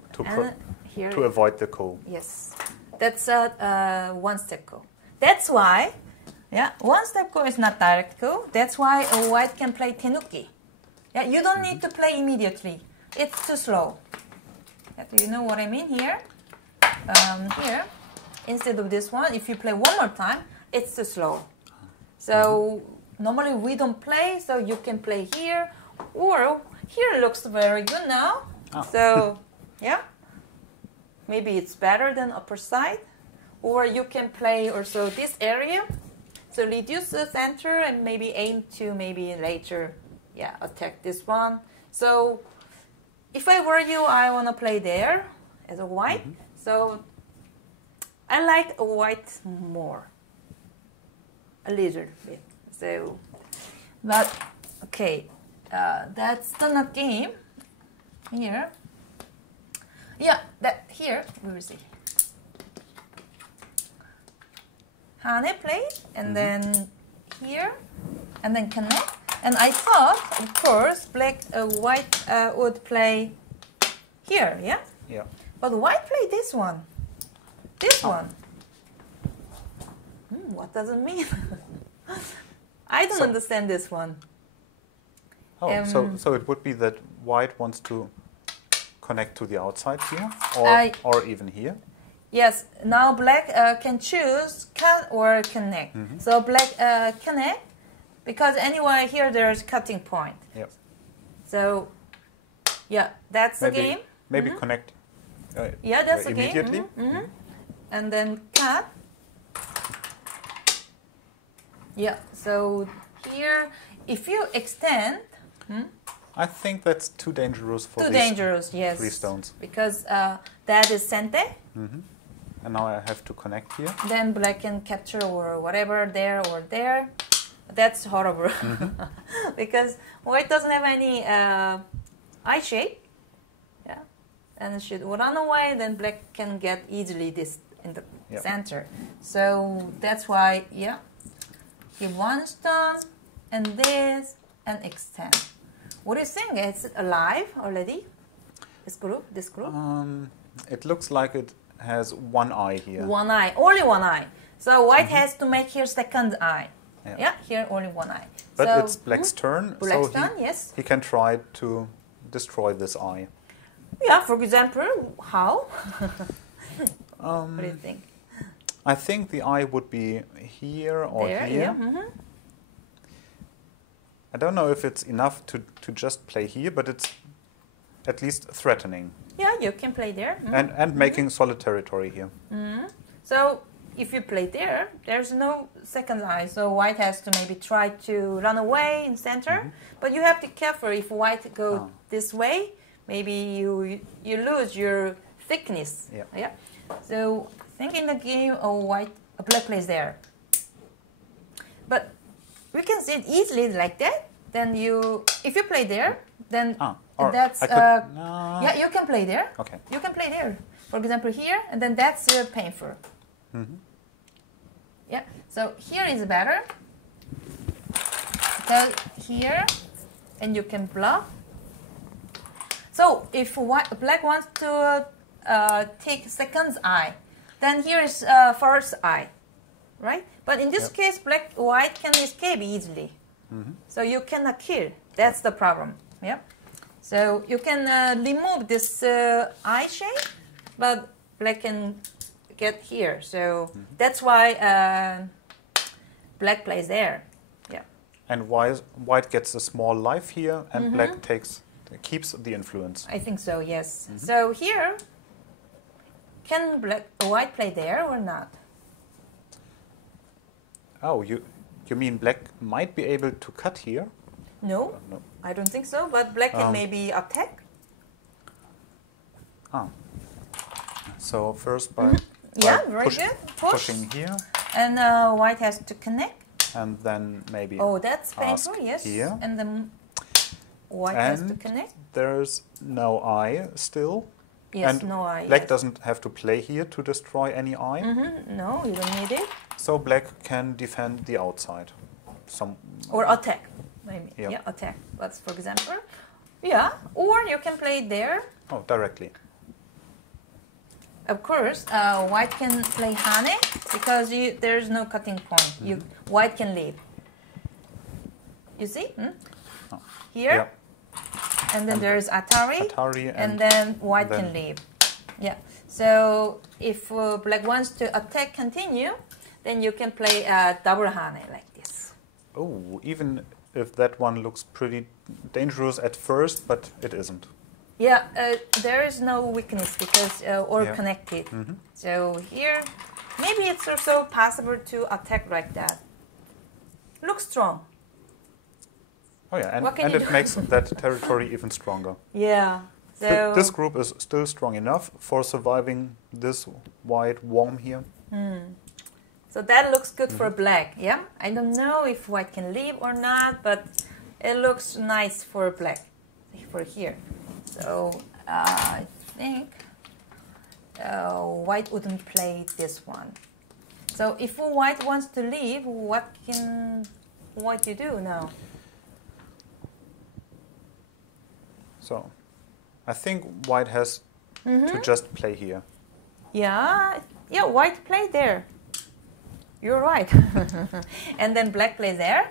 to avoid the ko. Yes, that's a one-step ko. That's why, one-step ko is not direct ko. That's why a white can play tenuki. Yeah, you don't need to play immediately. It's too slow. Do you know what I mean here? Here, instead of this one, if you play one more time, it's too slow. So normally we don't play, so you can play here, or here looks very good now. So yeah, maybe it's better than upper side, or you can play also this area. So reduce the center and maybe aim to maybe later, attack this one. So if I were you, I want to play there as a white. So I like a white more, a little bit. So, but okay, that's the not game here. Yeah, that here we will see. Hane played, and then here, and then connect. And I thought, of course, white would play here, yeah? Yeah. But white played this one. This one. What does it mean? I don't understand this one. Oh, so it would be that white wants to connect to the outside here, or even here? Yes, now black can choose cut or connect. So black connect, because anyway here there's cutting point. Yep. So, that's the game. Maybe connect that's the game. Immediately. And then cut. Yeah, so here, if you extend... I think that's too dangerous for too dangerous, yes. 3 stones. Because that is sente. And now I have to connect here. Then black can capture or whatever there or there. That's horrible. Because white doesn't have any eye shape. Yeah. And it should run away, then black can get easily this in the center. So that's why, give 1 stone and this and extend. What do you think? Is it alive already? This group? It looks like it has 1 eye here. 1 eye, only 1 eye. So white has to make here second eye. Yeah, here only 1 eye. But so, it's black's turn, black's so turn, yes. He can try to destroy this eye. Yeah, for example, how? What do you think? I think the eye would be here or here. Yeah. I don't know if it's enough to just play here, but it's at least threatening. Yeah, you can play there. And making solid territory here. So if you play there, there's no second eye. So white has to maybe try to run away in center. But you have to be careful. If white go this way, maybe you lose your thickness. Yeah. So I think in the game, a black plays there. But we can see it easily like that. Then if you play there, then that's you can play there. Okay. You can play there. For example, here, and then that's painful. Yeah. So here is better. So here, and you can block. So if black wants to take second eye, then here is first eye, right? But in this case, white can escape easily. So you cannot kill. That's the problem. Yeah. So you can remove this eye shape, but black can get here. So that's why black plays there. Yeah. And white gets a small life here, and black keeps the influence. I think so. Yes. So here, can white play there or not? Oh, you mean black might be able to cut here? No, I don't think so. But black can maybe attack. So first by pushing here. And white has to connect. And then maybe that's painful, yes. Here. And then white has to connect. There's no eye still. Yes, and no eye. black yes. doesn't have to play here to destroy any eye. No, you don't need it. So black can defend the outside. Or attack, maybe. Yep. Yeah, attack. But for example, yeah. Or you can play there. Oh, directly. Of course, white can play hane because there's no cutting point. White can leave. You see? Oh. Here. Yeah. And then there's Atari. And then white can leave. Yeah. So if black wants to attack continue, then you can play double hane like this. Oh, even if that one looks pretty dangerous at first, but it isn't. Yeah, there is no weakness because all connected. So here, maybe it's also possible to attack like that. Looks strong. Oh yeah, and you it do? makes that territory even stronger. Yeah. So This group is still strong enough for surviving this white worm here. So that looks good for black. Yeah. I don't know if white can leave or not, but it looks nice for black, for here. So I think white wouldn't play this one. So if white wants to leave, what can white do now? So I think white has to just play here. Yeah, white play there. You're right. And then black play there.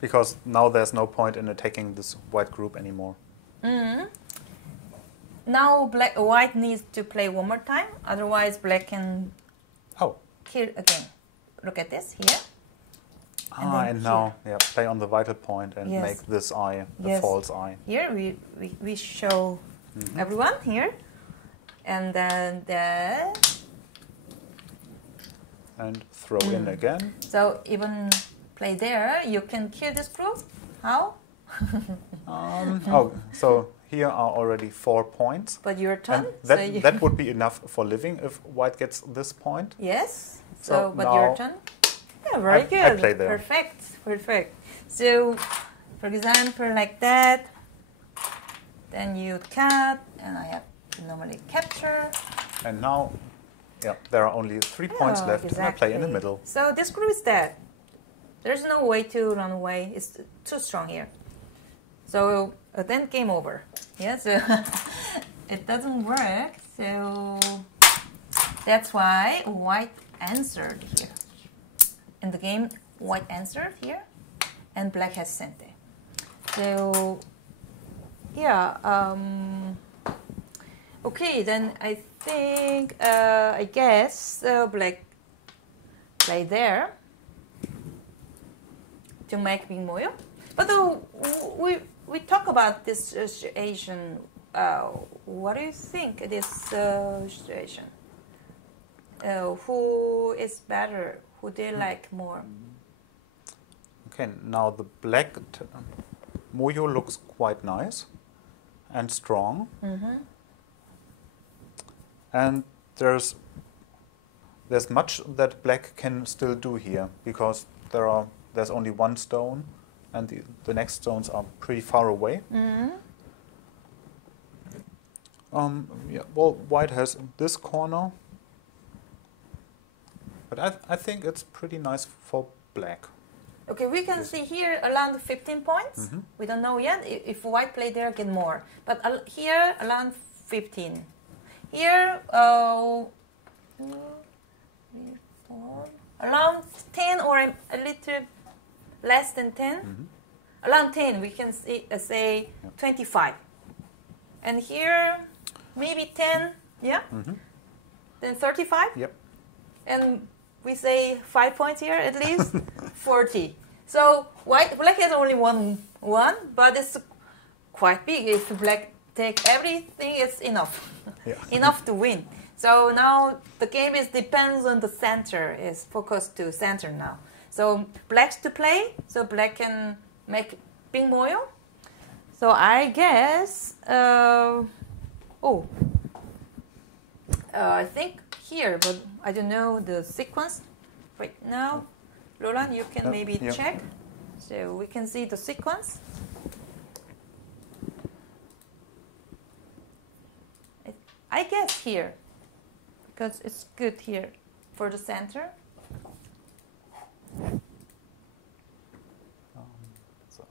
Because now there's no point in attacking this white group anymore. Now white needs to play one more time, otherwise black can kill again. Look at this here. And now play on the vital point and make this eye a false eye. Here we show everyone here, and then and throw in again. So even play there, you can kill this group. How? So here are already 4 points. But your turn. And that would be enough for living if white gets this point. Yes. So but your turn. Yeah, very good. I play there. Perfect. So, for example, like that. Then you cut, and I have to normally capture. And now, there are only 3 points left, and I play in the middle. So this group is dead. There's no way to run away. It's too strong here. So then game over. Yeah, so it doesn't work. So that's why white answered here. In the game, white answered here, and black has sent it. So okay, then I think I guess black play there to make big moyo. But we talk about this situation. What do you think this situation? Who is better? Who they like more? Okay, now the black moyo looks quite nice and strong. And there's much that black can still do here because there's only one stone and the next stones are pretty far away. Well, white has this corner, but I think it's pretty nice for black. Okay, we can see here around 15 points. We don't know yet if white play there get more, but here around 15. Here, 2, 3, 4, around 10 or a little less than 10. Around 10, we can see, say 25. And here, maybe 10, then 35. Yep. And we say 5 points here at least, 40. So black has only one, but it's quite big. If black take everything, it's enough. Enough to win. So now the game depends on the center, is focused to center now. So black's to play, so black can make big moyo. So I guess, I think here, but I don't know the sequence right now. Roland, you can maybe check. So we can see the sequence. I guess here, because it's good here for the center. So.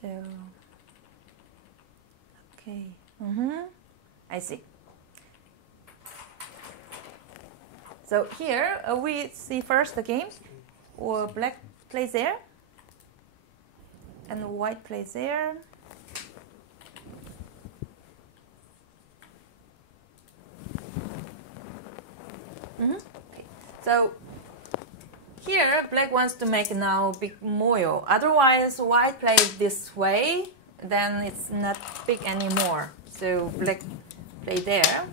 So, okay. I see. So here we see first the games. Or black plays there, and white plays there. Okay. So here black wants to make now big moyo. Otherwise, white plays this way, then it's not big anymore. So black play there.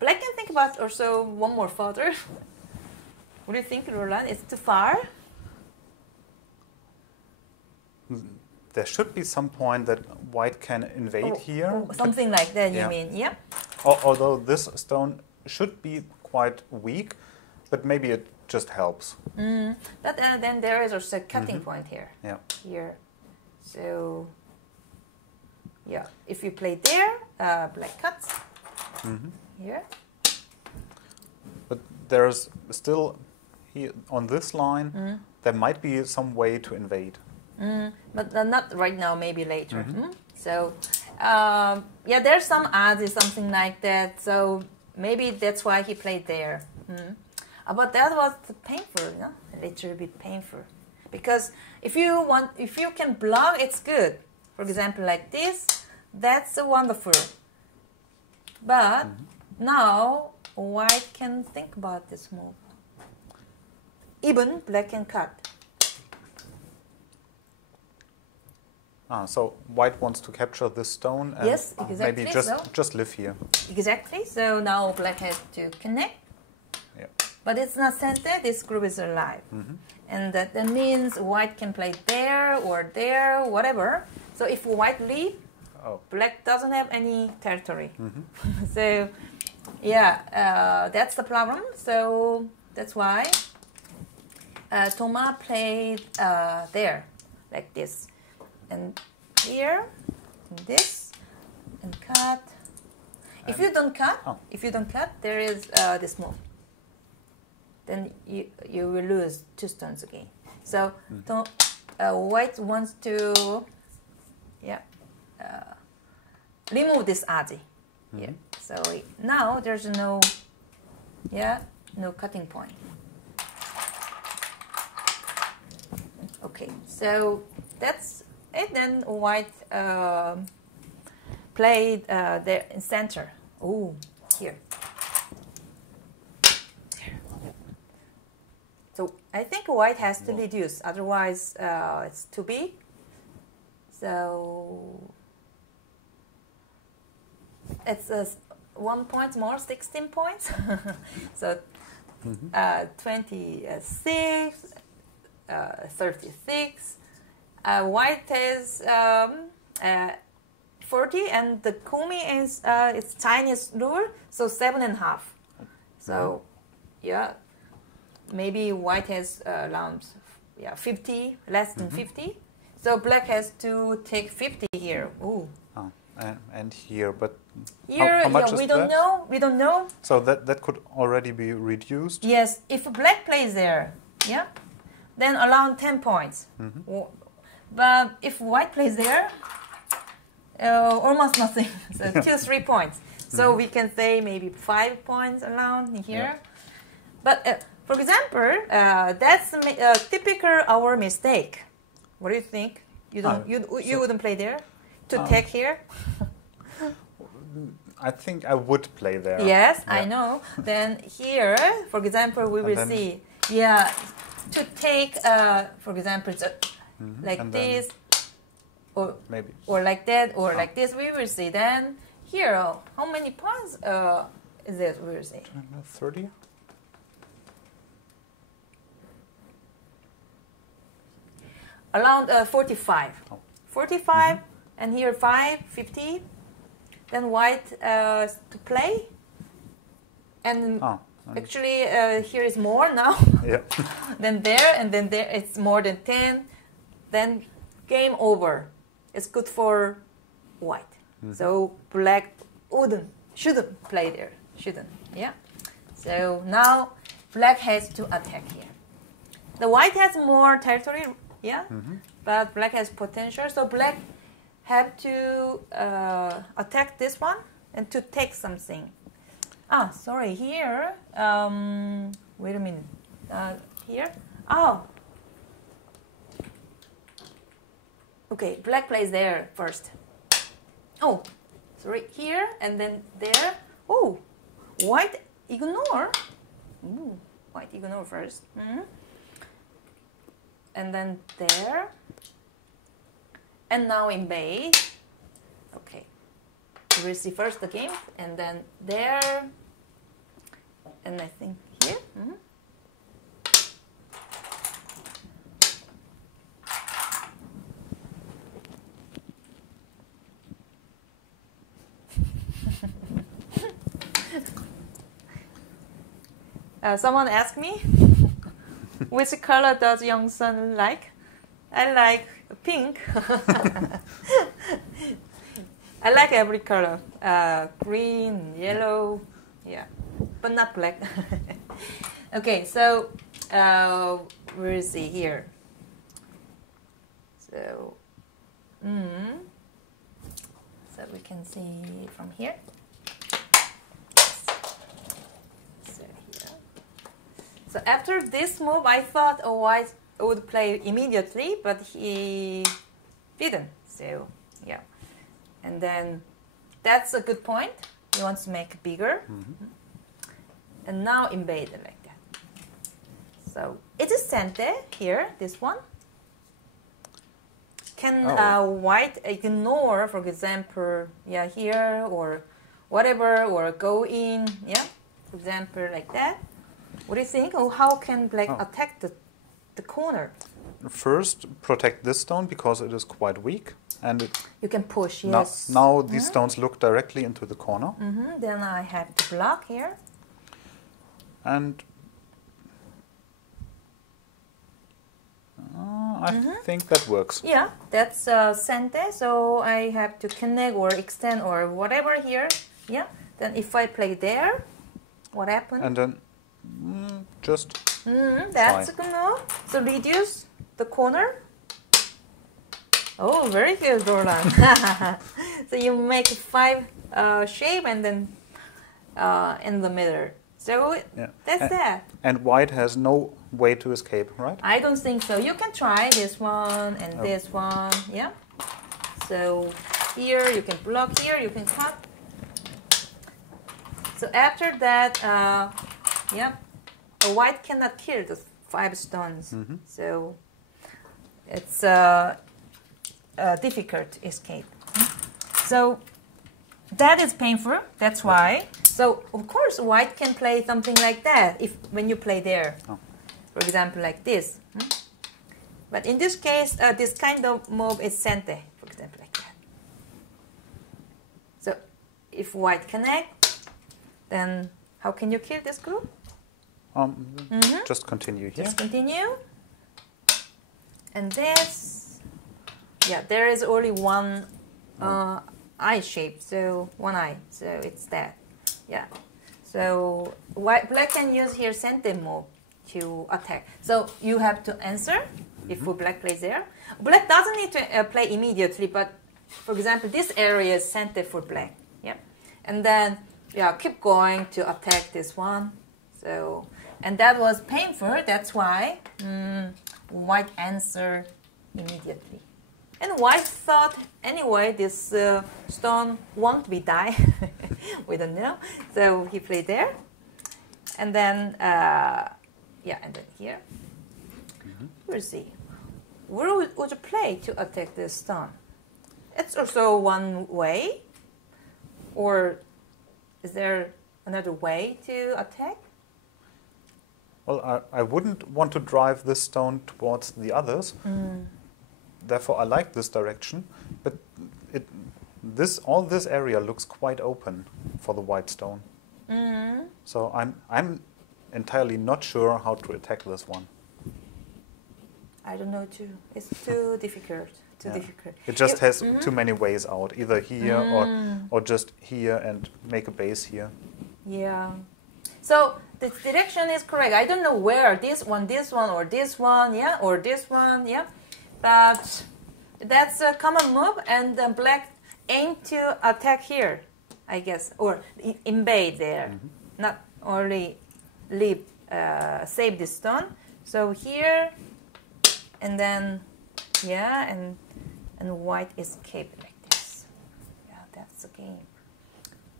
Black can think about also one more further. What do you think, Roland? It's too far? There should be some point that white can invade here. Something like that, you mean? Yeah. Although this stone should be quite weak, but maybe it just helps. But then there is also a cutting point here. Yeah. Here. So, yeah. If you play there, black cuts. Here. But there's still here on this line, there might be some way to invade. But not right now, maybe later. So, yeah, there's some odds, something like that. So maybe that's why he played there. But that was painful, no? A little bit painful. Because if you can block, it's good. For example, like this, that's wonderful. But now white can think about this move. Even black can cut. So white wants to capture this stone and yes, exactly, maybe just live here. Exactly. So now black has to connect. Yeah. But it's not centered. This group is alive. And that means white can play there or there, whatever. So if white leave, black doesn't have any territory. So, yeah, that's the problem. So that's why Thomas played there, like this. And here, and this, and cut. If you don't cut, there is this move. Then you will lose 2 stones again. So white wants to, remove this aji. Yeah. So now there's no cutting point. Okay. So that's it. Then white played there in center. Oh, here. So I think white has to reduce, otherwise it's too big. So it's 1 point more, 16 points. So 26, 36. White is 40, and the Komi is its tiniest lure, so 7.5. So yeah. Maybe white has around 50, less than 50. So black has to take 50 here. Ooh. And here, but here, how much is we don't know. We don't know. So that could already be reduced. Yes, if black plays there, then around 10 points. But if white plays there, almost nothing. So 2-3 points. So we can say maybe 5 points around here. But for example, that's typical our mistake. What do you think? You don't, you wouldn't play there to take here? I think I would play there. Yes, I know. Then here, for example, we will see. Yeah, to take, for example, like this, or maybe, or like that, or like this. We will see. Then here, how many points is it? We will see. 30. Around 45. 45, and here 5, 50. then white to play. And actually, here is more now. Yeah. Then there, and then there, it's more than 10. Then game over. It's good for white. So black shouldn't play there. Shouldn't. Yeah. So now black has to attack here. The white has more territory. Yeah. But black has potential. So black have to attack this one and to take something. Ah, sorry, here. Wait a minute. Here. Oh. Okay, black plays there first. Oh, sorry, here and then there. Oh, white ignore. Ooh, white ignore first. And then there. And now invade. Okay. We'll see first the game, and then there, and I think here. Someone asked me, which color does Youngsun like? I like pink. I like every color, green, yellow, yeah, but not black. Okay, so we'll see here. So, so we can see from here. So here. So after this move, I thought white would play immediately, but he didn't. So yeah. And then that's a good point. He wants to make it bigger. And now invade it like that. So it is Sente here, this one. Can white ignore, for example, yeah, here or whatever, or go in, yeah, for example, like that. What do you think? Or how can black attack the corner? First, protect this stone because it is quite weak. And you can push, yes. Now these stones look directly into the corner. Then I have to block here. And I think that works. Yeah, that's Sente. So I have to connect or extend or whatever here. Yeah. Then if I play there, what happens? And then just that's good move. So reduce the corner. Oh, very good, Roland. So you make 5 shape and then in the middle. So that's that. And white has no way to escape, right? I don't think so. You can try this one and this one. Yeah. So here you can block, here you can cut. So after that, a white cannot kill the 5 stones. So it's difficult to escape. So that is painful. That's why. So of course, white can play something like that when you play there. For example, like this. But in this case, this kind of move is Sente, for example, like that. So if white connect, then how can you kill this group? Just continue here. Just continue. And this, yeah, there is only one eye shape, so one eye, so it's that. Yeah. So black can use here Sente move to attack. So you have to answer if black plays there. Black doesn't need to play immediately, but for example, this area is Sente for black. Yeah. And then keep going to attack this one. So and that was painful. That's why white answer immediately. And white thought, anyway, this stone won't be die. We don't know. So he played there. And then, and then here. We'll see. Where would you play to attack this stone? It's also one way. Or is there another way to attack? Well, I wouldn't want to drive this stone towards the others. Therefore, I like this direction, but all this area looks quite open for the white stone. So I'm entirely not sure how to attack this one. I don't know too. It's too difficult. Too difficult. It just has too many ways out. Either here or just here and make a base here. Yeah. So the direction is correct. I don't know where this one, or this one, yeah, or this one, yeah. But that's a common move, and the black aim to attack here, I guess, or invade there, not only leave, save this stone. So here, and then, yeah, and white escape like this. Yeah, that's the game.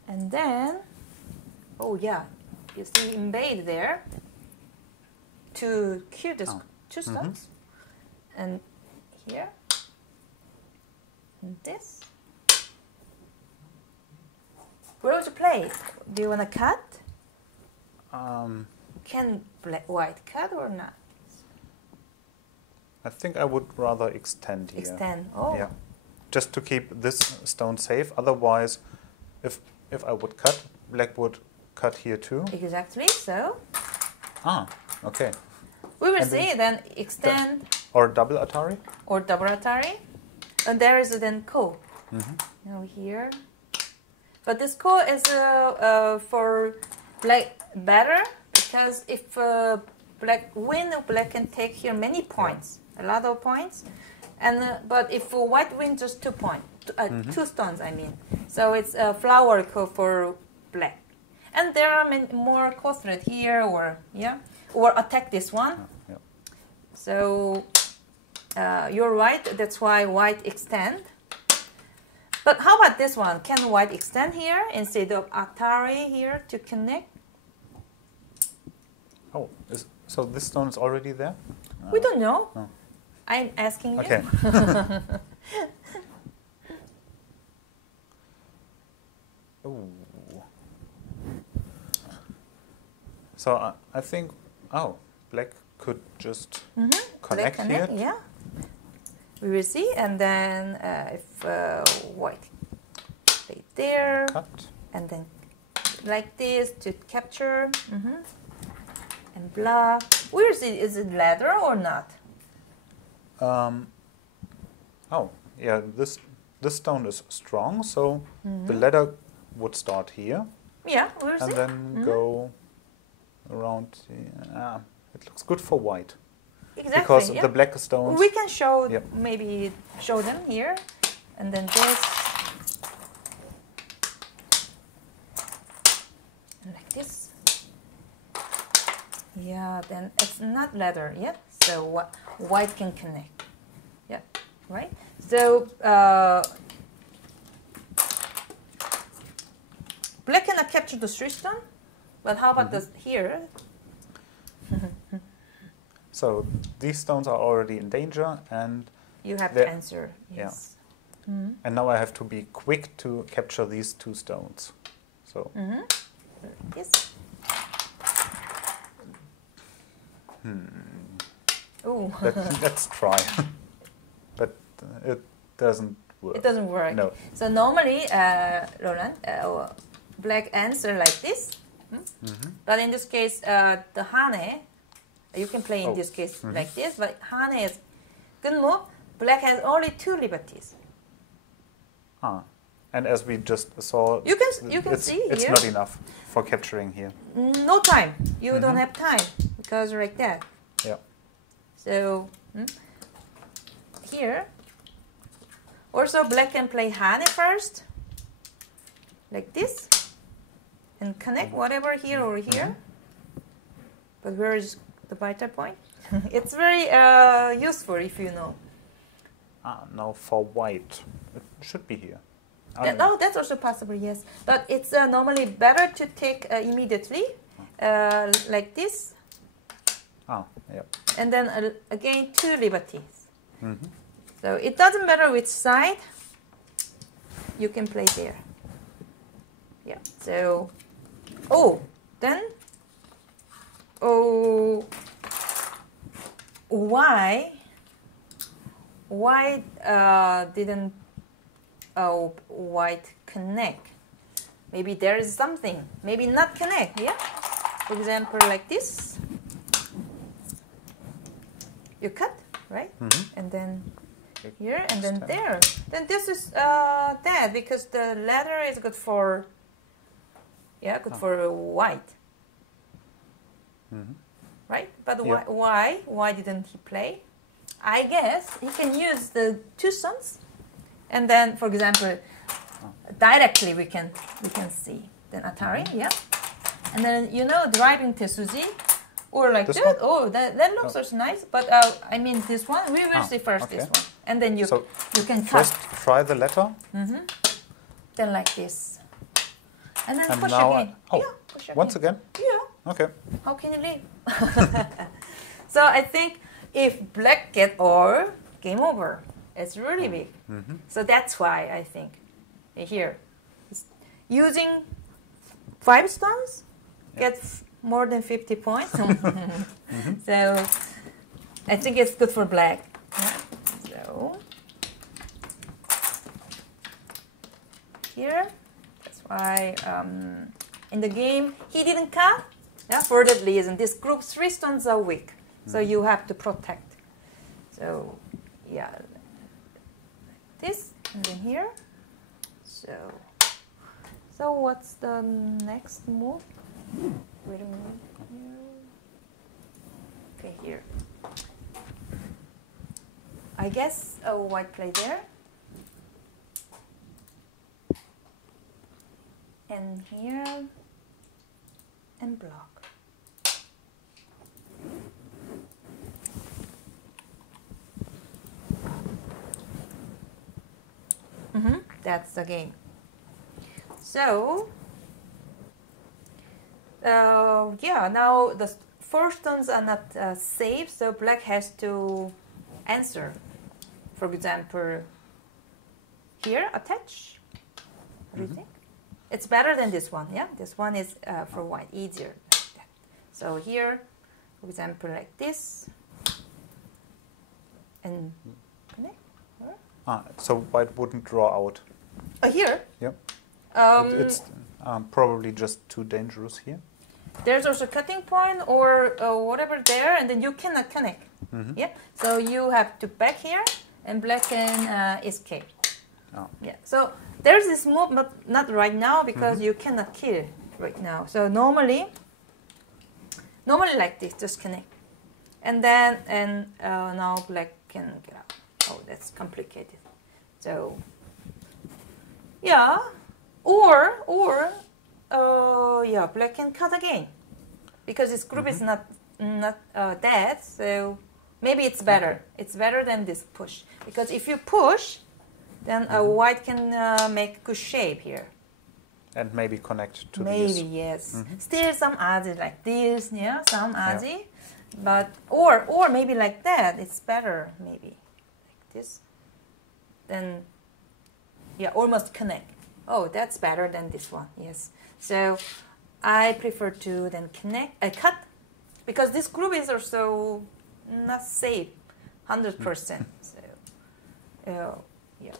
And then, oh yeah, you see invade there to kill this two stones. And here, and this. Where to play? Do you want to cut? Can white cut or not? I think I would rather extend here. Extend. Oh. Yeah. Just to keep this stone safe. Otherwise, if I would cut, black would cut here too. Exactly. So. Ah. Okay. We will see. Then extend. Or double Atari. Or double Atari. And there is then ko. Now here. But this ko is for black better, because if black win, black can take here many points, a lot of points. And but if white win, just 2 points, 2 stones, I mean. So it's a flower ko for black. And there are more costlet here, or or attack this one. So you're right. That's why white extend. But how about this one? Can white extend here instead of Atari here to connect? Oh, so this stone is already there? We don't know. Oh. I'm asking you. Okay. Ooh. So I think, black could just connect here. Yeah. We will see, and then if white play there, cut, and then like this to capture, and block. We will see, is it ladder or not? Oh, yeah, this stone is strong, so the ladder would start here. Yeah, we'll see. And then go around. It looks good for white. Exactly, because the black stones. We can show, maybe show them here, and then this, and like this. Yeah, then it's not ladder yet, so white can connect. Yeah, right. So black cannot capture the 3 stone, but how about this here? So these stones are already in danger, and you have to answer. Yes. Yeah. And now I have to be quick to capture these 2 stones. So. Yes. Ooh. Let's try. But it doesn't work. It doesn't work. No. So normally, Roland, black answer like this. But in this case, the hane. You can play in this case like this, but hane is good move. Black has only 2 liberties. And as we just saw, you can see it's here. Not enough for capturing here. No time. You don't have time because like that. Yeah. So here, also black can play hane first, like this, and connect whatever here or here. But where is the vital point? It's very useful if you know. Now for white, it should be here. That's also possible, yes. But it's normally better to take immediately, like this. Yeah. And then again 2 liberties. So it doesn't matter which side. You can play there. Yeah. So, then. Why didn't white connect. Maybe there is something. Maybe not connect. Yeah. For example, like this. You cut, right? And then here, and then there. Then this is that because the letter is good for, good for white. Right? But why didn't he play? I guess he can use the two stones, and then, for example, directly we can see. Then Atari, and then driving Tesuji. Or like this. Oh, that looks also nice. But I mean this one. We will see first this one, and then you can cut. First try the letter. Then like this, and then push again. Push once again. Yeah. Okay. How can you leave? So I think if black get all, game over. It's really big. So that's why I think here using 5 stones get more than 50 points. So I think it's good for black. So here, that's why in the game he didn't cut. For that reason, this group 3 stones are weak. So you have to protect. So this and then here. So what's the next move? Wait a minute. Okay, here. I guess white play there. And here. And block. That's the game. So now the 4 stones are not safe, so black has to answer. For example, here, attach. What do you think? It's better than this one, This one is for white, easier. So here, for example, like this. And connect. So white wouldn't draw out. Here? Yeah. It's probably just too dangerous here. There's also cutting point or whatever there, and then you cannot connect. So you have to back here, and black can escape. So there's this move, but not right now because you cannot kill right now. So normally like this, just connect, and then now black can get out. Oh, that's complicated. So or black can cut again because this group is not dead. So maybe it's better. It's better than this push because if you push, then white can make good shape here. And maybe connect to maybe these. Yes. Still some azi like this, some azi, but or maybe like that. It's better maybe like this. Then almost connect. Oh, that's better than this one. Yes. So I prefer to then cut because this group is also not safe 100%. So I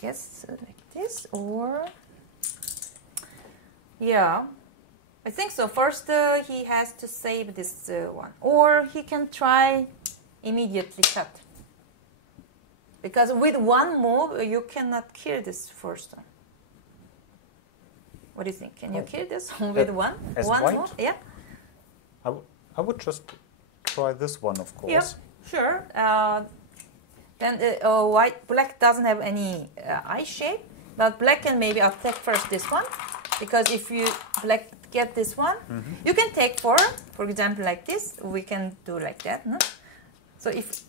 guess like this or I think so. First he has to save this one or he can try immediately cut because with one move you cannot kill this first one. What do you think? Can you kill this with one white? move? Yeah. I would just try this one, of course. Yeah, sure. Then black doesn't have any eye shape, but black can maybe attack first this one, because if black get this one, you can take for example like this. We can do like that. No? So if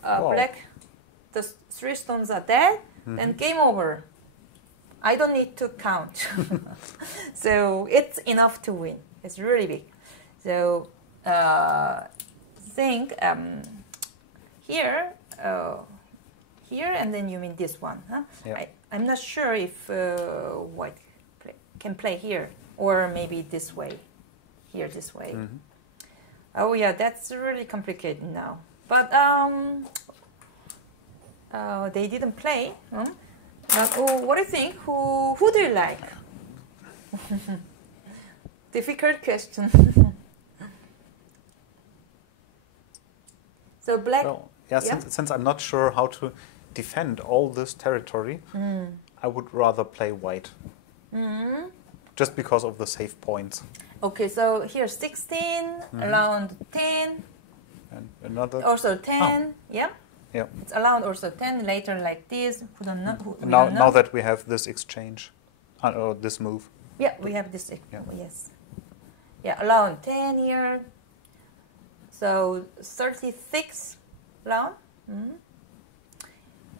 black, the 3 stones are dead, then game over. I don't need to count. So it's enough to win. It's really big. So think here, and then you mean this one. Huh? Yeah. I'm not sure if white can play here, or maybe this way, here this way. Oh yeah, that's really complicated now. But they didn't play. But, what do you think? Who do you like? Difficult question. So black. Well, yeah, yeah? since I'm not sure how to defend all this territory, I would rather play white. Just because of the safe points. Okay, so here 16, around 10. And another. Also 10, yeah? Yeah. It's allowed also 10, later like this. Who don't know? Now that we have this exchange, or this move. Yeah, we have this, Yeah. yes. Yeah, allowed 10 here. So 36 allowed.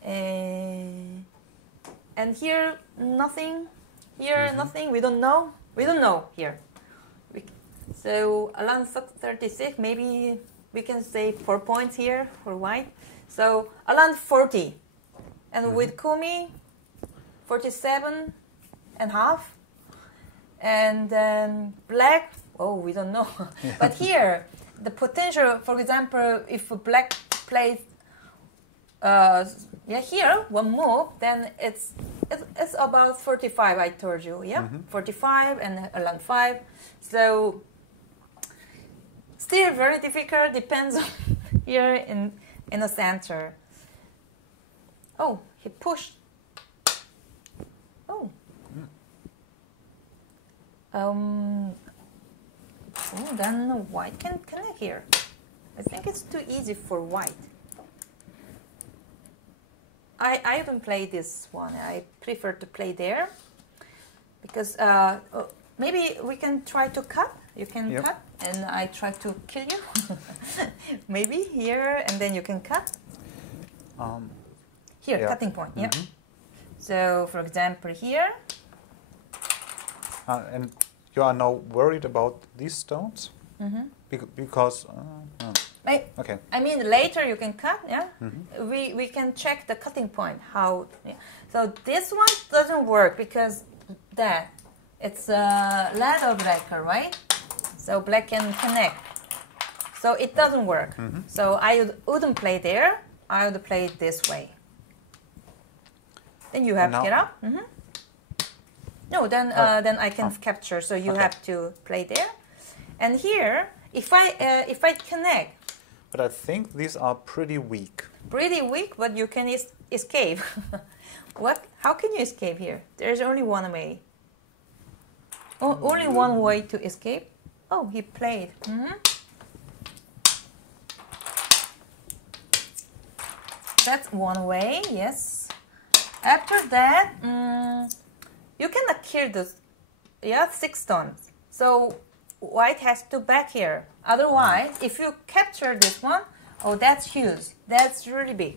And here, nothing. Here, nothing. We don't know. We don't know here. So around 36, maybe we can say 4 points here for white. So around 40. And with Komi, 47 and half. And then black, we don't know. Yeah. But here, the potential, for example, if black plays here, one move, then it's about 45, I told you, yeah? 45 and around 5. So still very difficult, depends on here in the center. Oh, he pushed. Oh. Then white can connect here. I think it's too easy for white. I haven't played this one. I prefer to play there because maybe we can try to cut. You can cut, and I try to kill you. Maybe here, and then you can cut. Here, cutting point. Yeah. So, for example, here. And you are now worried about these stones? Because... no. Okay. I mean, later you can cut, yeah? We can check the cutting point, how... Yeah. So this one doesn't work because it's a ladder breaker, right? So black can connect. So it doesn't work. So I wouldn't play there. I would play it this way. Then you have to get up. No, then I can capture. So you have to play there. And here, if I connect. But I think these are pretty weak. Pretty weak, but you can escape. What? How can you escape here? There's only one way. Only one way to escape. Oh, he played. That's one way, yes. After that, you cannot kill this. 6 stones. So white has to back here. Otherwise, if you capture this one, that's huge. That's really big.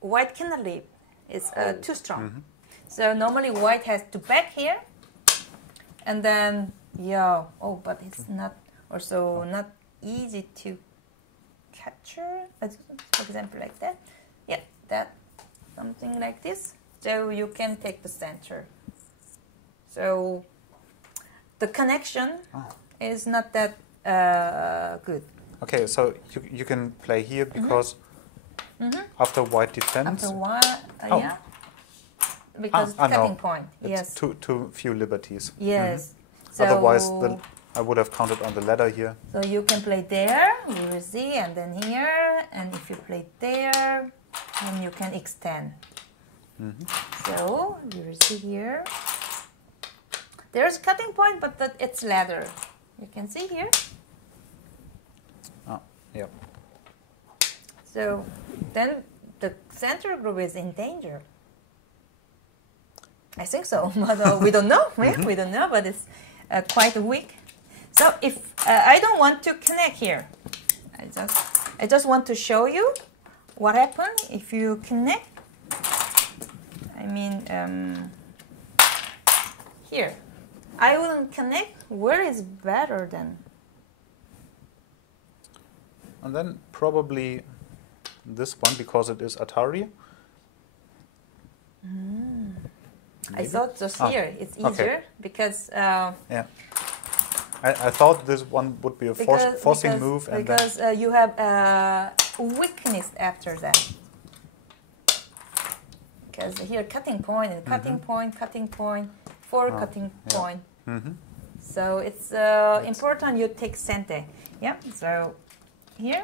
White cannot leave. It's too strong. So normally white has to back here. And then, but it's not easy to capture. For example, like that. Yeah, that. Something like this. So you can take the center. So the connection is not that good. Okay, so you can play here because after white defends. After white, yeah. Because cutting point. It's too few liberties. Yes. So otherwise, I would have counted on the ladder here. So you can play there, you will see, and then here, and if you play there, then you can extend. So you will see here. There's cutting point, but it's ladder. You can see here. Yep. So then the center group is in danger. I think so, but we don't know. We don't know, but it's quite weak. So if I don't want to connect here, I just want to show you what happens if you connect. I mean, here. I wouldn't connect. Where is better then? And then probably this one because it is Atari. I thought just here it's easier because I thought this one would be a forcing move, and because you have weakness after that. because here cutting point and cutting point, cutting point, 4 cutting point. So it's important you take center. Yeah. So here,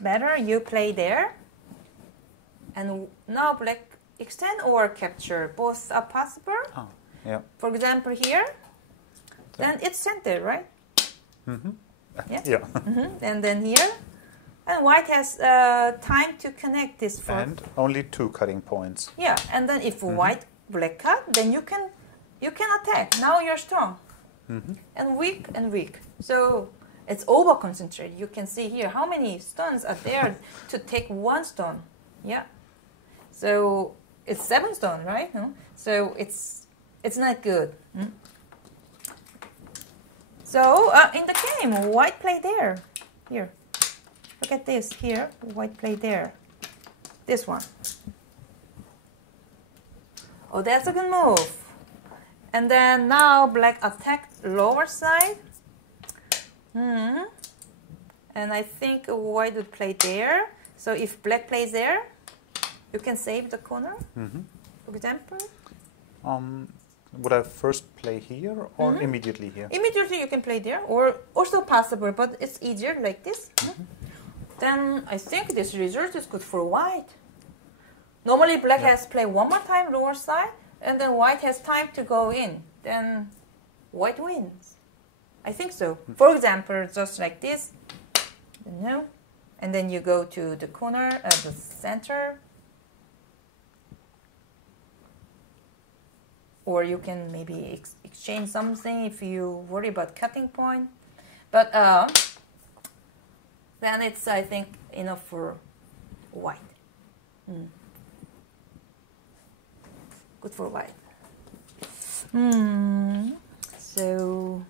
better you play there. And now black extend or capture, both are possible. Oh, yeah. For example, here, then it's center, right? Yeah. Yeah. And then here, and white has time to connect this first. And only 2 cutting points. Yeah, and then if white black cut, then you can attack. Now you're strong. And weak. So it's over concentrated. You can see here how many stones are there to take 1 stone. Yeah. So it's 7 stone, right? No? So it's not good. So in the game, white play there. Here. Look at this here. White play there. This one. Oh, that's a good move. And then now black attack lower side. And I think white would play there. So if black plays there, you can save the corner, for example. Would I first play here or immediately here? Immediately you can play there, or also possible, but it's easier like this. Then I think this result is good for white. Normally black has to play 1 more time lower side, and then white has time to go in. Then white wins. I think so. For example, just like this, and then you go to the corner, the center. Or you can maybe exchange something if you worry about cutting point. But then it's, I think, enough for white. Good for white. So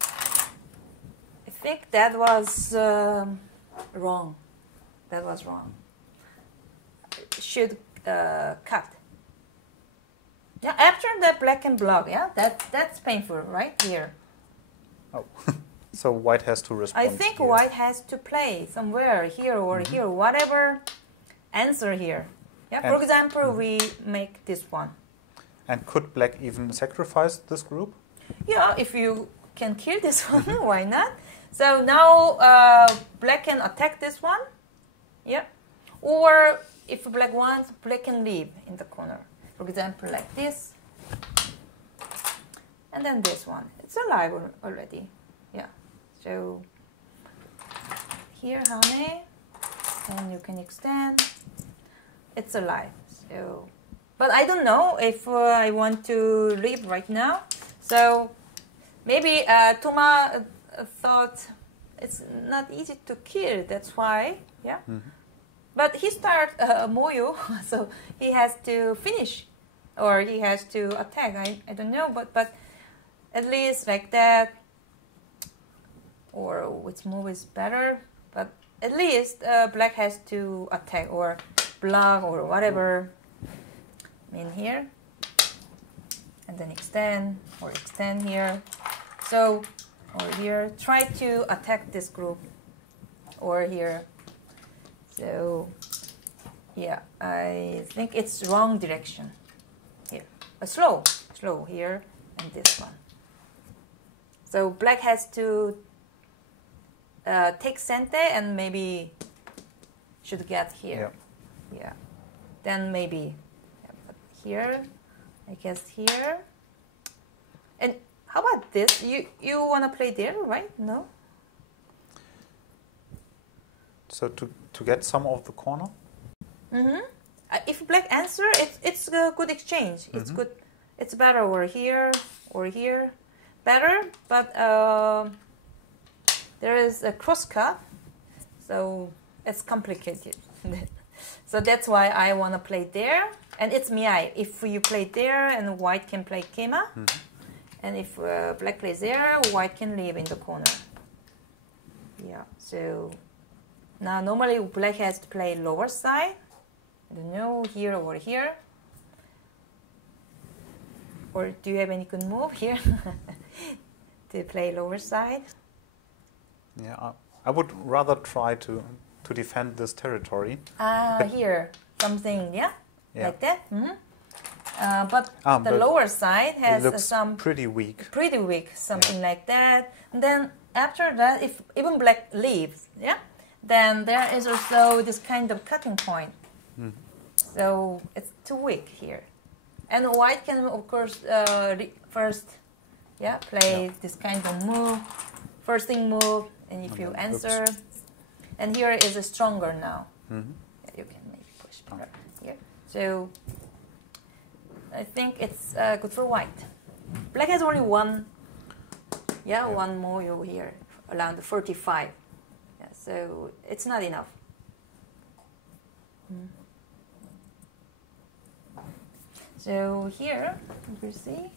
I think that was wrong. That was wrong. Should cut. Yeah, after that black and block, yeah, that's painful, right here. Oh, so white has to respond. I think here. white has to play somewhere here or here, whatever answer here. Yeah, for example, we make this one. And could black even sacrifice this group? Yeah, if you can kill this one, why not? So now black can attack this one. Yeah, or if black wants, black can leave in the corner. For example, like this, and then this one. It's alive already. Yeah. So here, honey, and you can extend. It's alive. So, but I don't know if I want to leave right now. So maybe Toma thought it's not easy to kill. That's why. Yeah. But he started Moyo, so he has to finish, or he has to attack. I don't know, but at least like that, or which move is better. But at least black has to attack or block or whatever. In here, and then extend or extend here. So or here, try to attack this group, or here. So, yeah, I think it's wrong direction. Here, slow here, and this one. So black has to take center and maybe should get here. Yeah. Then maybe here, I guess here. And how about this? You wanna play there, right? No. So to get some of the corner? If black answer, it's a good exchange. It's good. It's better over here or here. Better, but there is a cross cut, so it's complicated. So that's why I want to play there. And it's Miai. If you play there, and white can play Kema. And if black plays there, white can leave in the corner. Yeah, so now normally black has to play lower side. I don't know, here or here. Or do you have any good move here to play lower side? Yeah, I would rather try to defend this territory. Here, something, yeah? like that. But the lower side has some pretty weak, something like that. And then after that, if even black leaves, then there is also this kind of cutting point. So it's too weak here. And white can, of course, first play this kind of move, first thing move, and if you answer, and here is a stronger now. You can maybe push better here. So I think it's good for white. Black has only one move here, around 45. Yeah, so it's not enough. So here, you can see,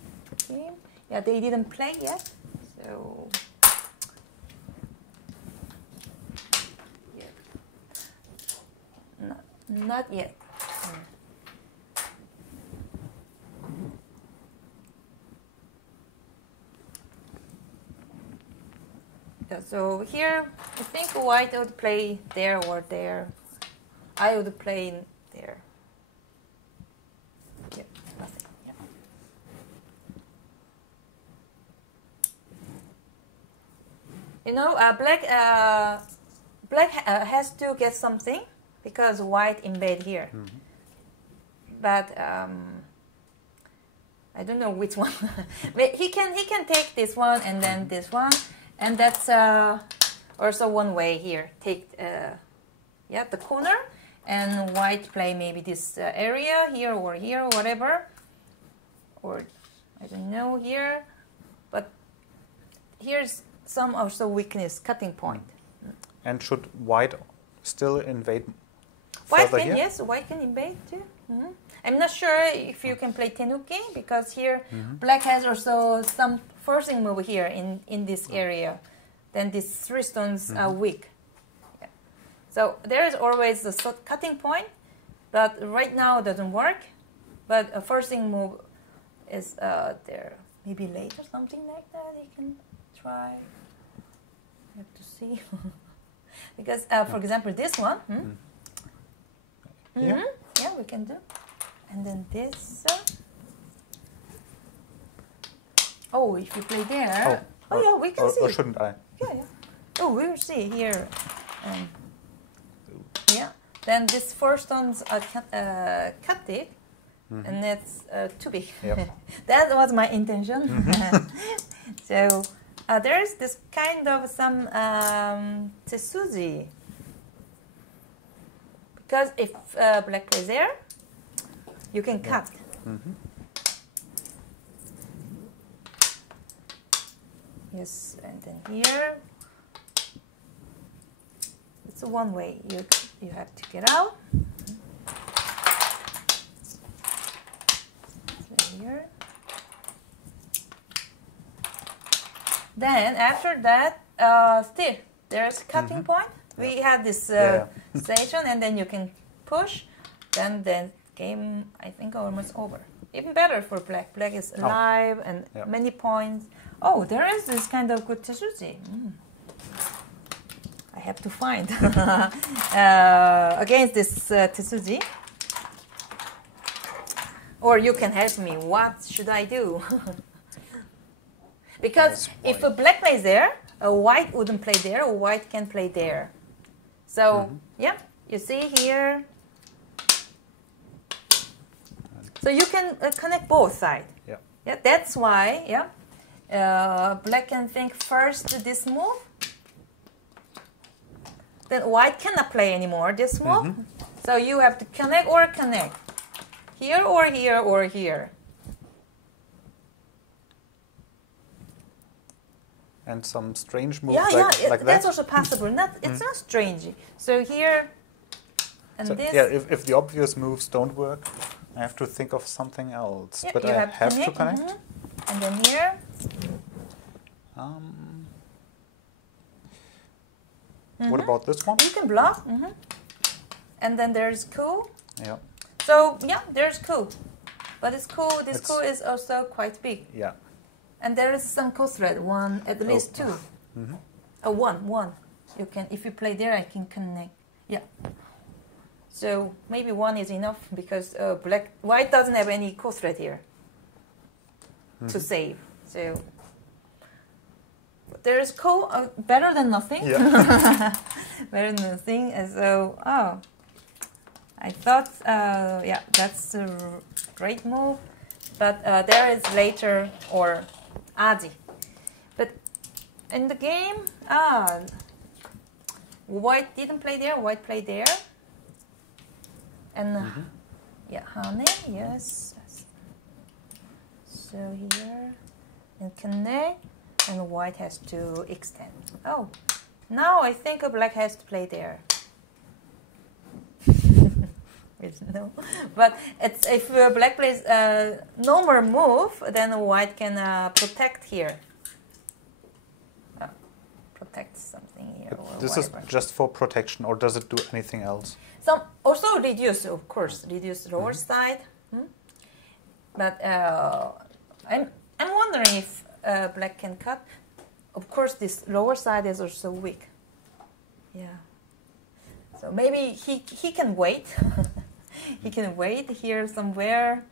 they didn't play yet. So not yet. So here, I think white would play there or there. I would play there. Nothing. You know, black has to get something because white invade here. But I don't know which one. But he can take this one and then this one. And that's also one way here. Take the corner, and white play maybe this area here or whatever, or I don't know here. But here's some also weakness, cutting point. And should white still invade? White can, here? yes, white can invade too. I'm not sure if you can play tenuki because here black has also some forcing move here in this area. Then these 3 stones are weak. So there is always the cutting point, but right now it doesn't work. But a forcing move is there. Maybe later something like that you can try. You have to see. Because for example this one. Yeah, we can do. And then this. If you play there. We can see. Or shouldn't I? Yeah. Oh, we'll see here. Then this 4 stones are cut it, and that's too big. That was my intention. So there's this kind of some tsuji. Because if black plays there, you can cut. Yes, and then here, it's one way you have to get out. So here. Then after that, still there's cutting point. We have this station, and then you can push. Then the game, I think, almost over. Even better for black. Black is alive and many points. Oh, there is this kind of good tsuji. I have to find against this tsuji. Or you can help me. What should I do? Because if a black plays there, a white wouldn't play there, or white can play there. So, you see here. So you can connect both sides. Yeah, that's why, black can think first this move. Then white cannot play anymore this move. So you have to connect or connect. Here or here or here. And some strange moves like that's that? also possible. It's not strange. So here and this. Yeah, if the obvious moves don't work, I have to think of something else. But I have to connect. And then here. What about this one? You can block. And then there's coup. Yeah. So, there's coup. But it's coup. This coup is also quite big. Yeah. And there is some coup thread. One, at least 2. One. You can, if you play there, I can connect. Yeah. So maybe one is enough because white doesn't have any core threat here to save. So there is better than nothing. Yeah. Better than nothing. And so, I thought, yeah, that's a great move. But there is later or Adi. But in the game, white didn't play there, white played there. And yeah, Hane, yes. So here, and connect, and white has to extend. Oh, now I think black has to play there. No, but it's if black plays normal move, then white can protect here. Protect something here. Or this whatever. is just for protection, or does it do anything else? Some also reduce, of course, reduce lower side. But I'm wondering if black can cut. Of course, this lower side is also weak. Yeah. So maybe he can wait. He can wait here somewhere.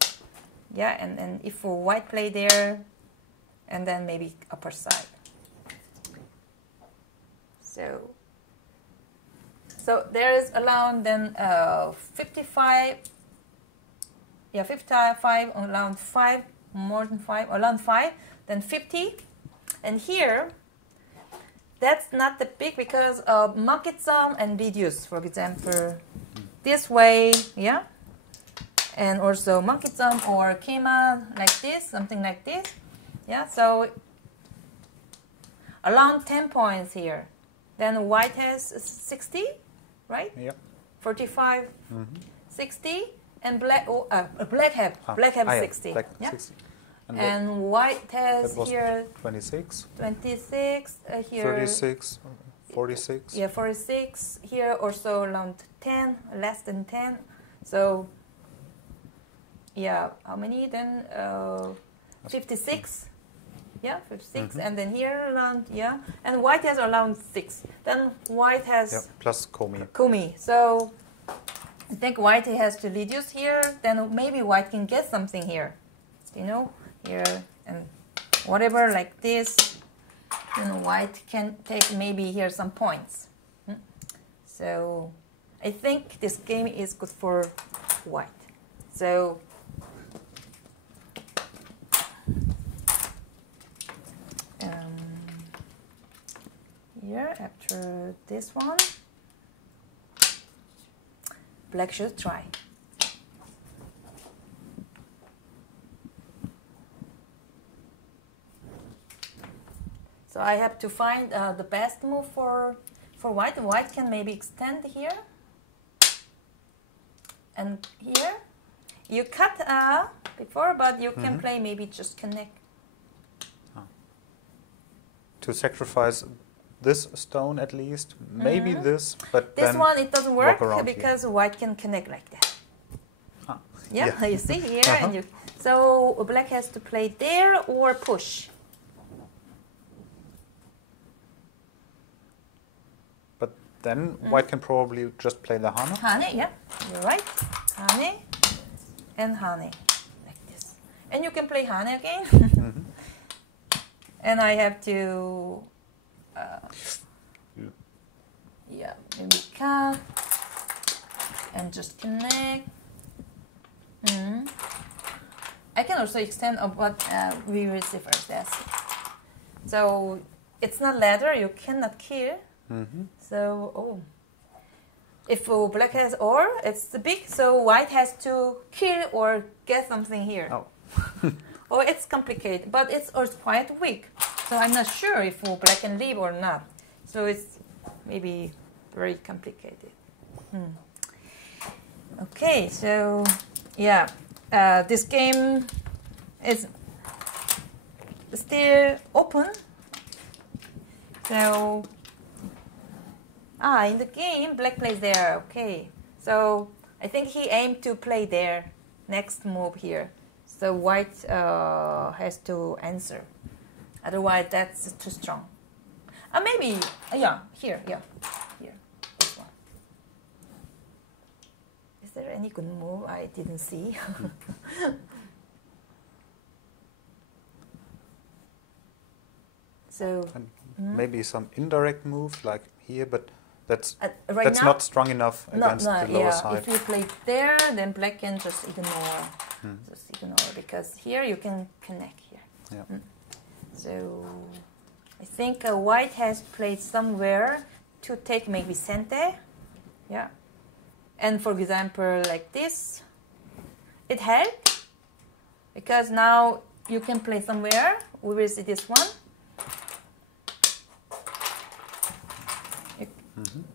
Yeah, and if white play there, and then maybe upper side. So there is around then 55. Yeah, 55 around 5, more than 5, around 5, then 50. And here, that's not the big because of market sum and reduce, for example, this way, yeah, and also market sum or kima like this, something like this, yeah. So around 10 points here. Then white has 60, right? Yeah. 45, 60, and black have 60. Black yeah. 60. And white has here 26. 26 here 36, 46. Yeah, 46 here, also around 10, less than 10. So yeah, how many then? 56. Yeah, 56, and then here around, yeah, and white has around 6. Then white has plus Komi. Komi. So I think white has to reduce here. Then maybe white can get something here, you know, here and whatever like this. And white can take maybe here some points. So I think this game is good for white. So. Here, after this one, black should try. So I have to find the best move for white. White can maybe extend here and here. You cut before, but you can play maybe just connect. To sacrifice this stone at least, maybe this, but this then one it doesn't work because here. white can connect like that. Yeah, you see here, and so black has to play there or push. But then white can probably just play the Hane. Hane, yeah, you're right. Hane and Hane, like this, and you can play Hane again. And I have to. Yeah, maybe cut and just connect. I can also extend of what we will see first. That's it. So it's not ladder, you cannot kill. So if black has or it's big, so white has to kill or get something here. Oh, it's complicated, but it's also quite weak. So I'm not sure if black can leave or not. So it's maybe very complicated. Okay, so yeah, this game is still open. So in the game, black plays there. Okay, so I think he aimed to play there. Next move here. So white has to answer. Otherwise, that's too strong. Maybe, here, this one. there any good move I didn't see? So maybe some indirect moves like here, but that's right that's now, not strong enough against the lower side. If you play there, then black can just ignore. Just ignore, because here you can connect here. Yeah. So I think white has played somewhere to take maybe center. Yeah. And for example, like this, it helped because now you can play somewhere. We will see this one.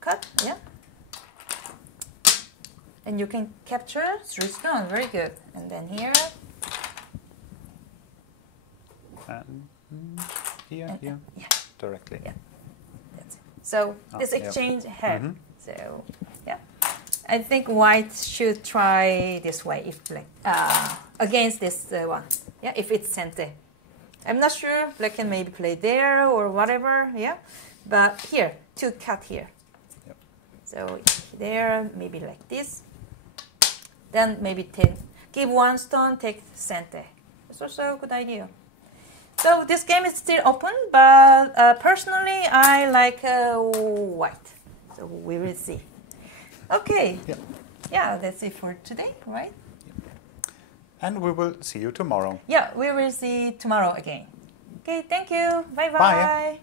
Cut, yeah. And you can capture 3 stone, very good. And then here. And here, and, here, yeah. directly. Yeah, that's it. So this exchange helped. So yeah, I think white should try this way if like against this one. Yeah, if it's center. I'm not sure. Black can maybe play there or whatever. Yeah, but here to cut here. Yep. So there, maybe like this. Then maybe give 1 stone, take center. It's also a good idea. So this game is still open, but personally I like white. So we will see. Okay. Yep. Yeah, that's it for today, right? Yep. And we will see you tomorrow. Yeah, we will see tomorrow again. Okay, thank you. Bye-bye. Bye.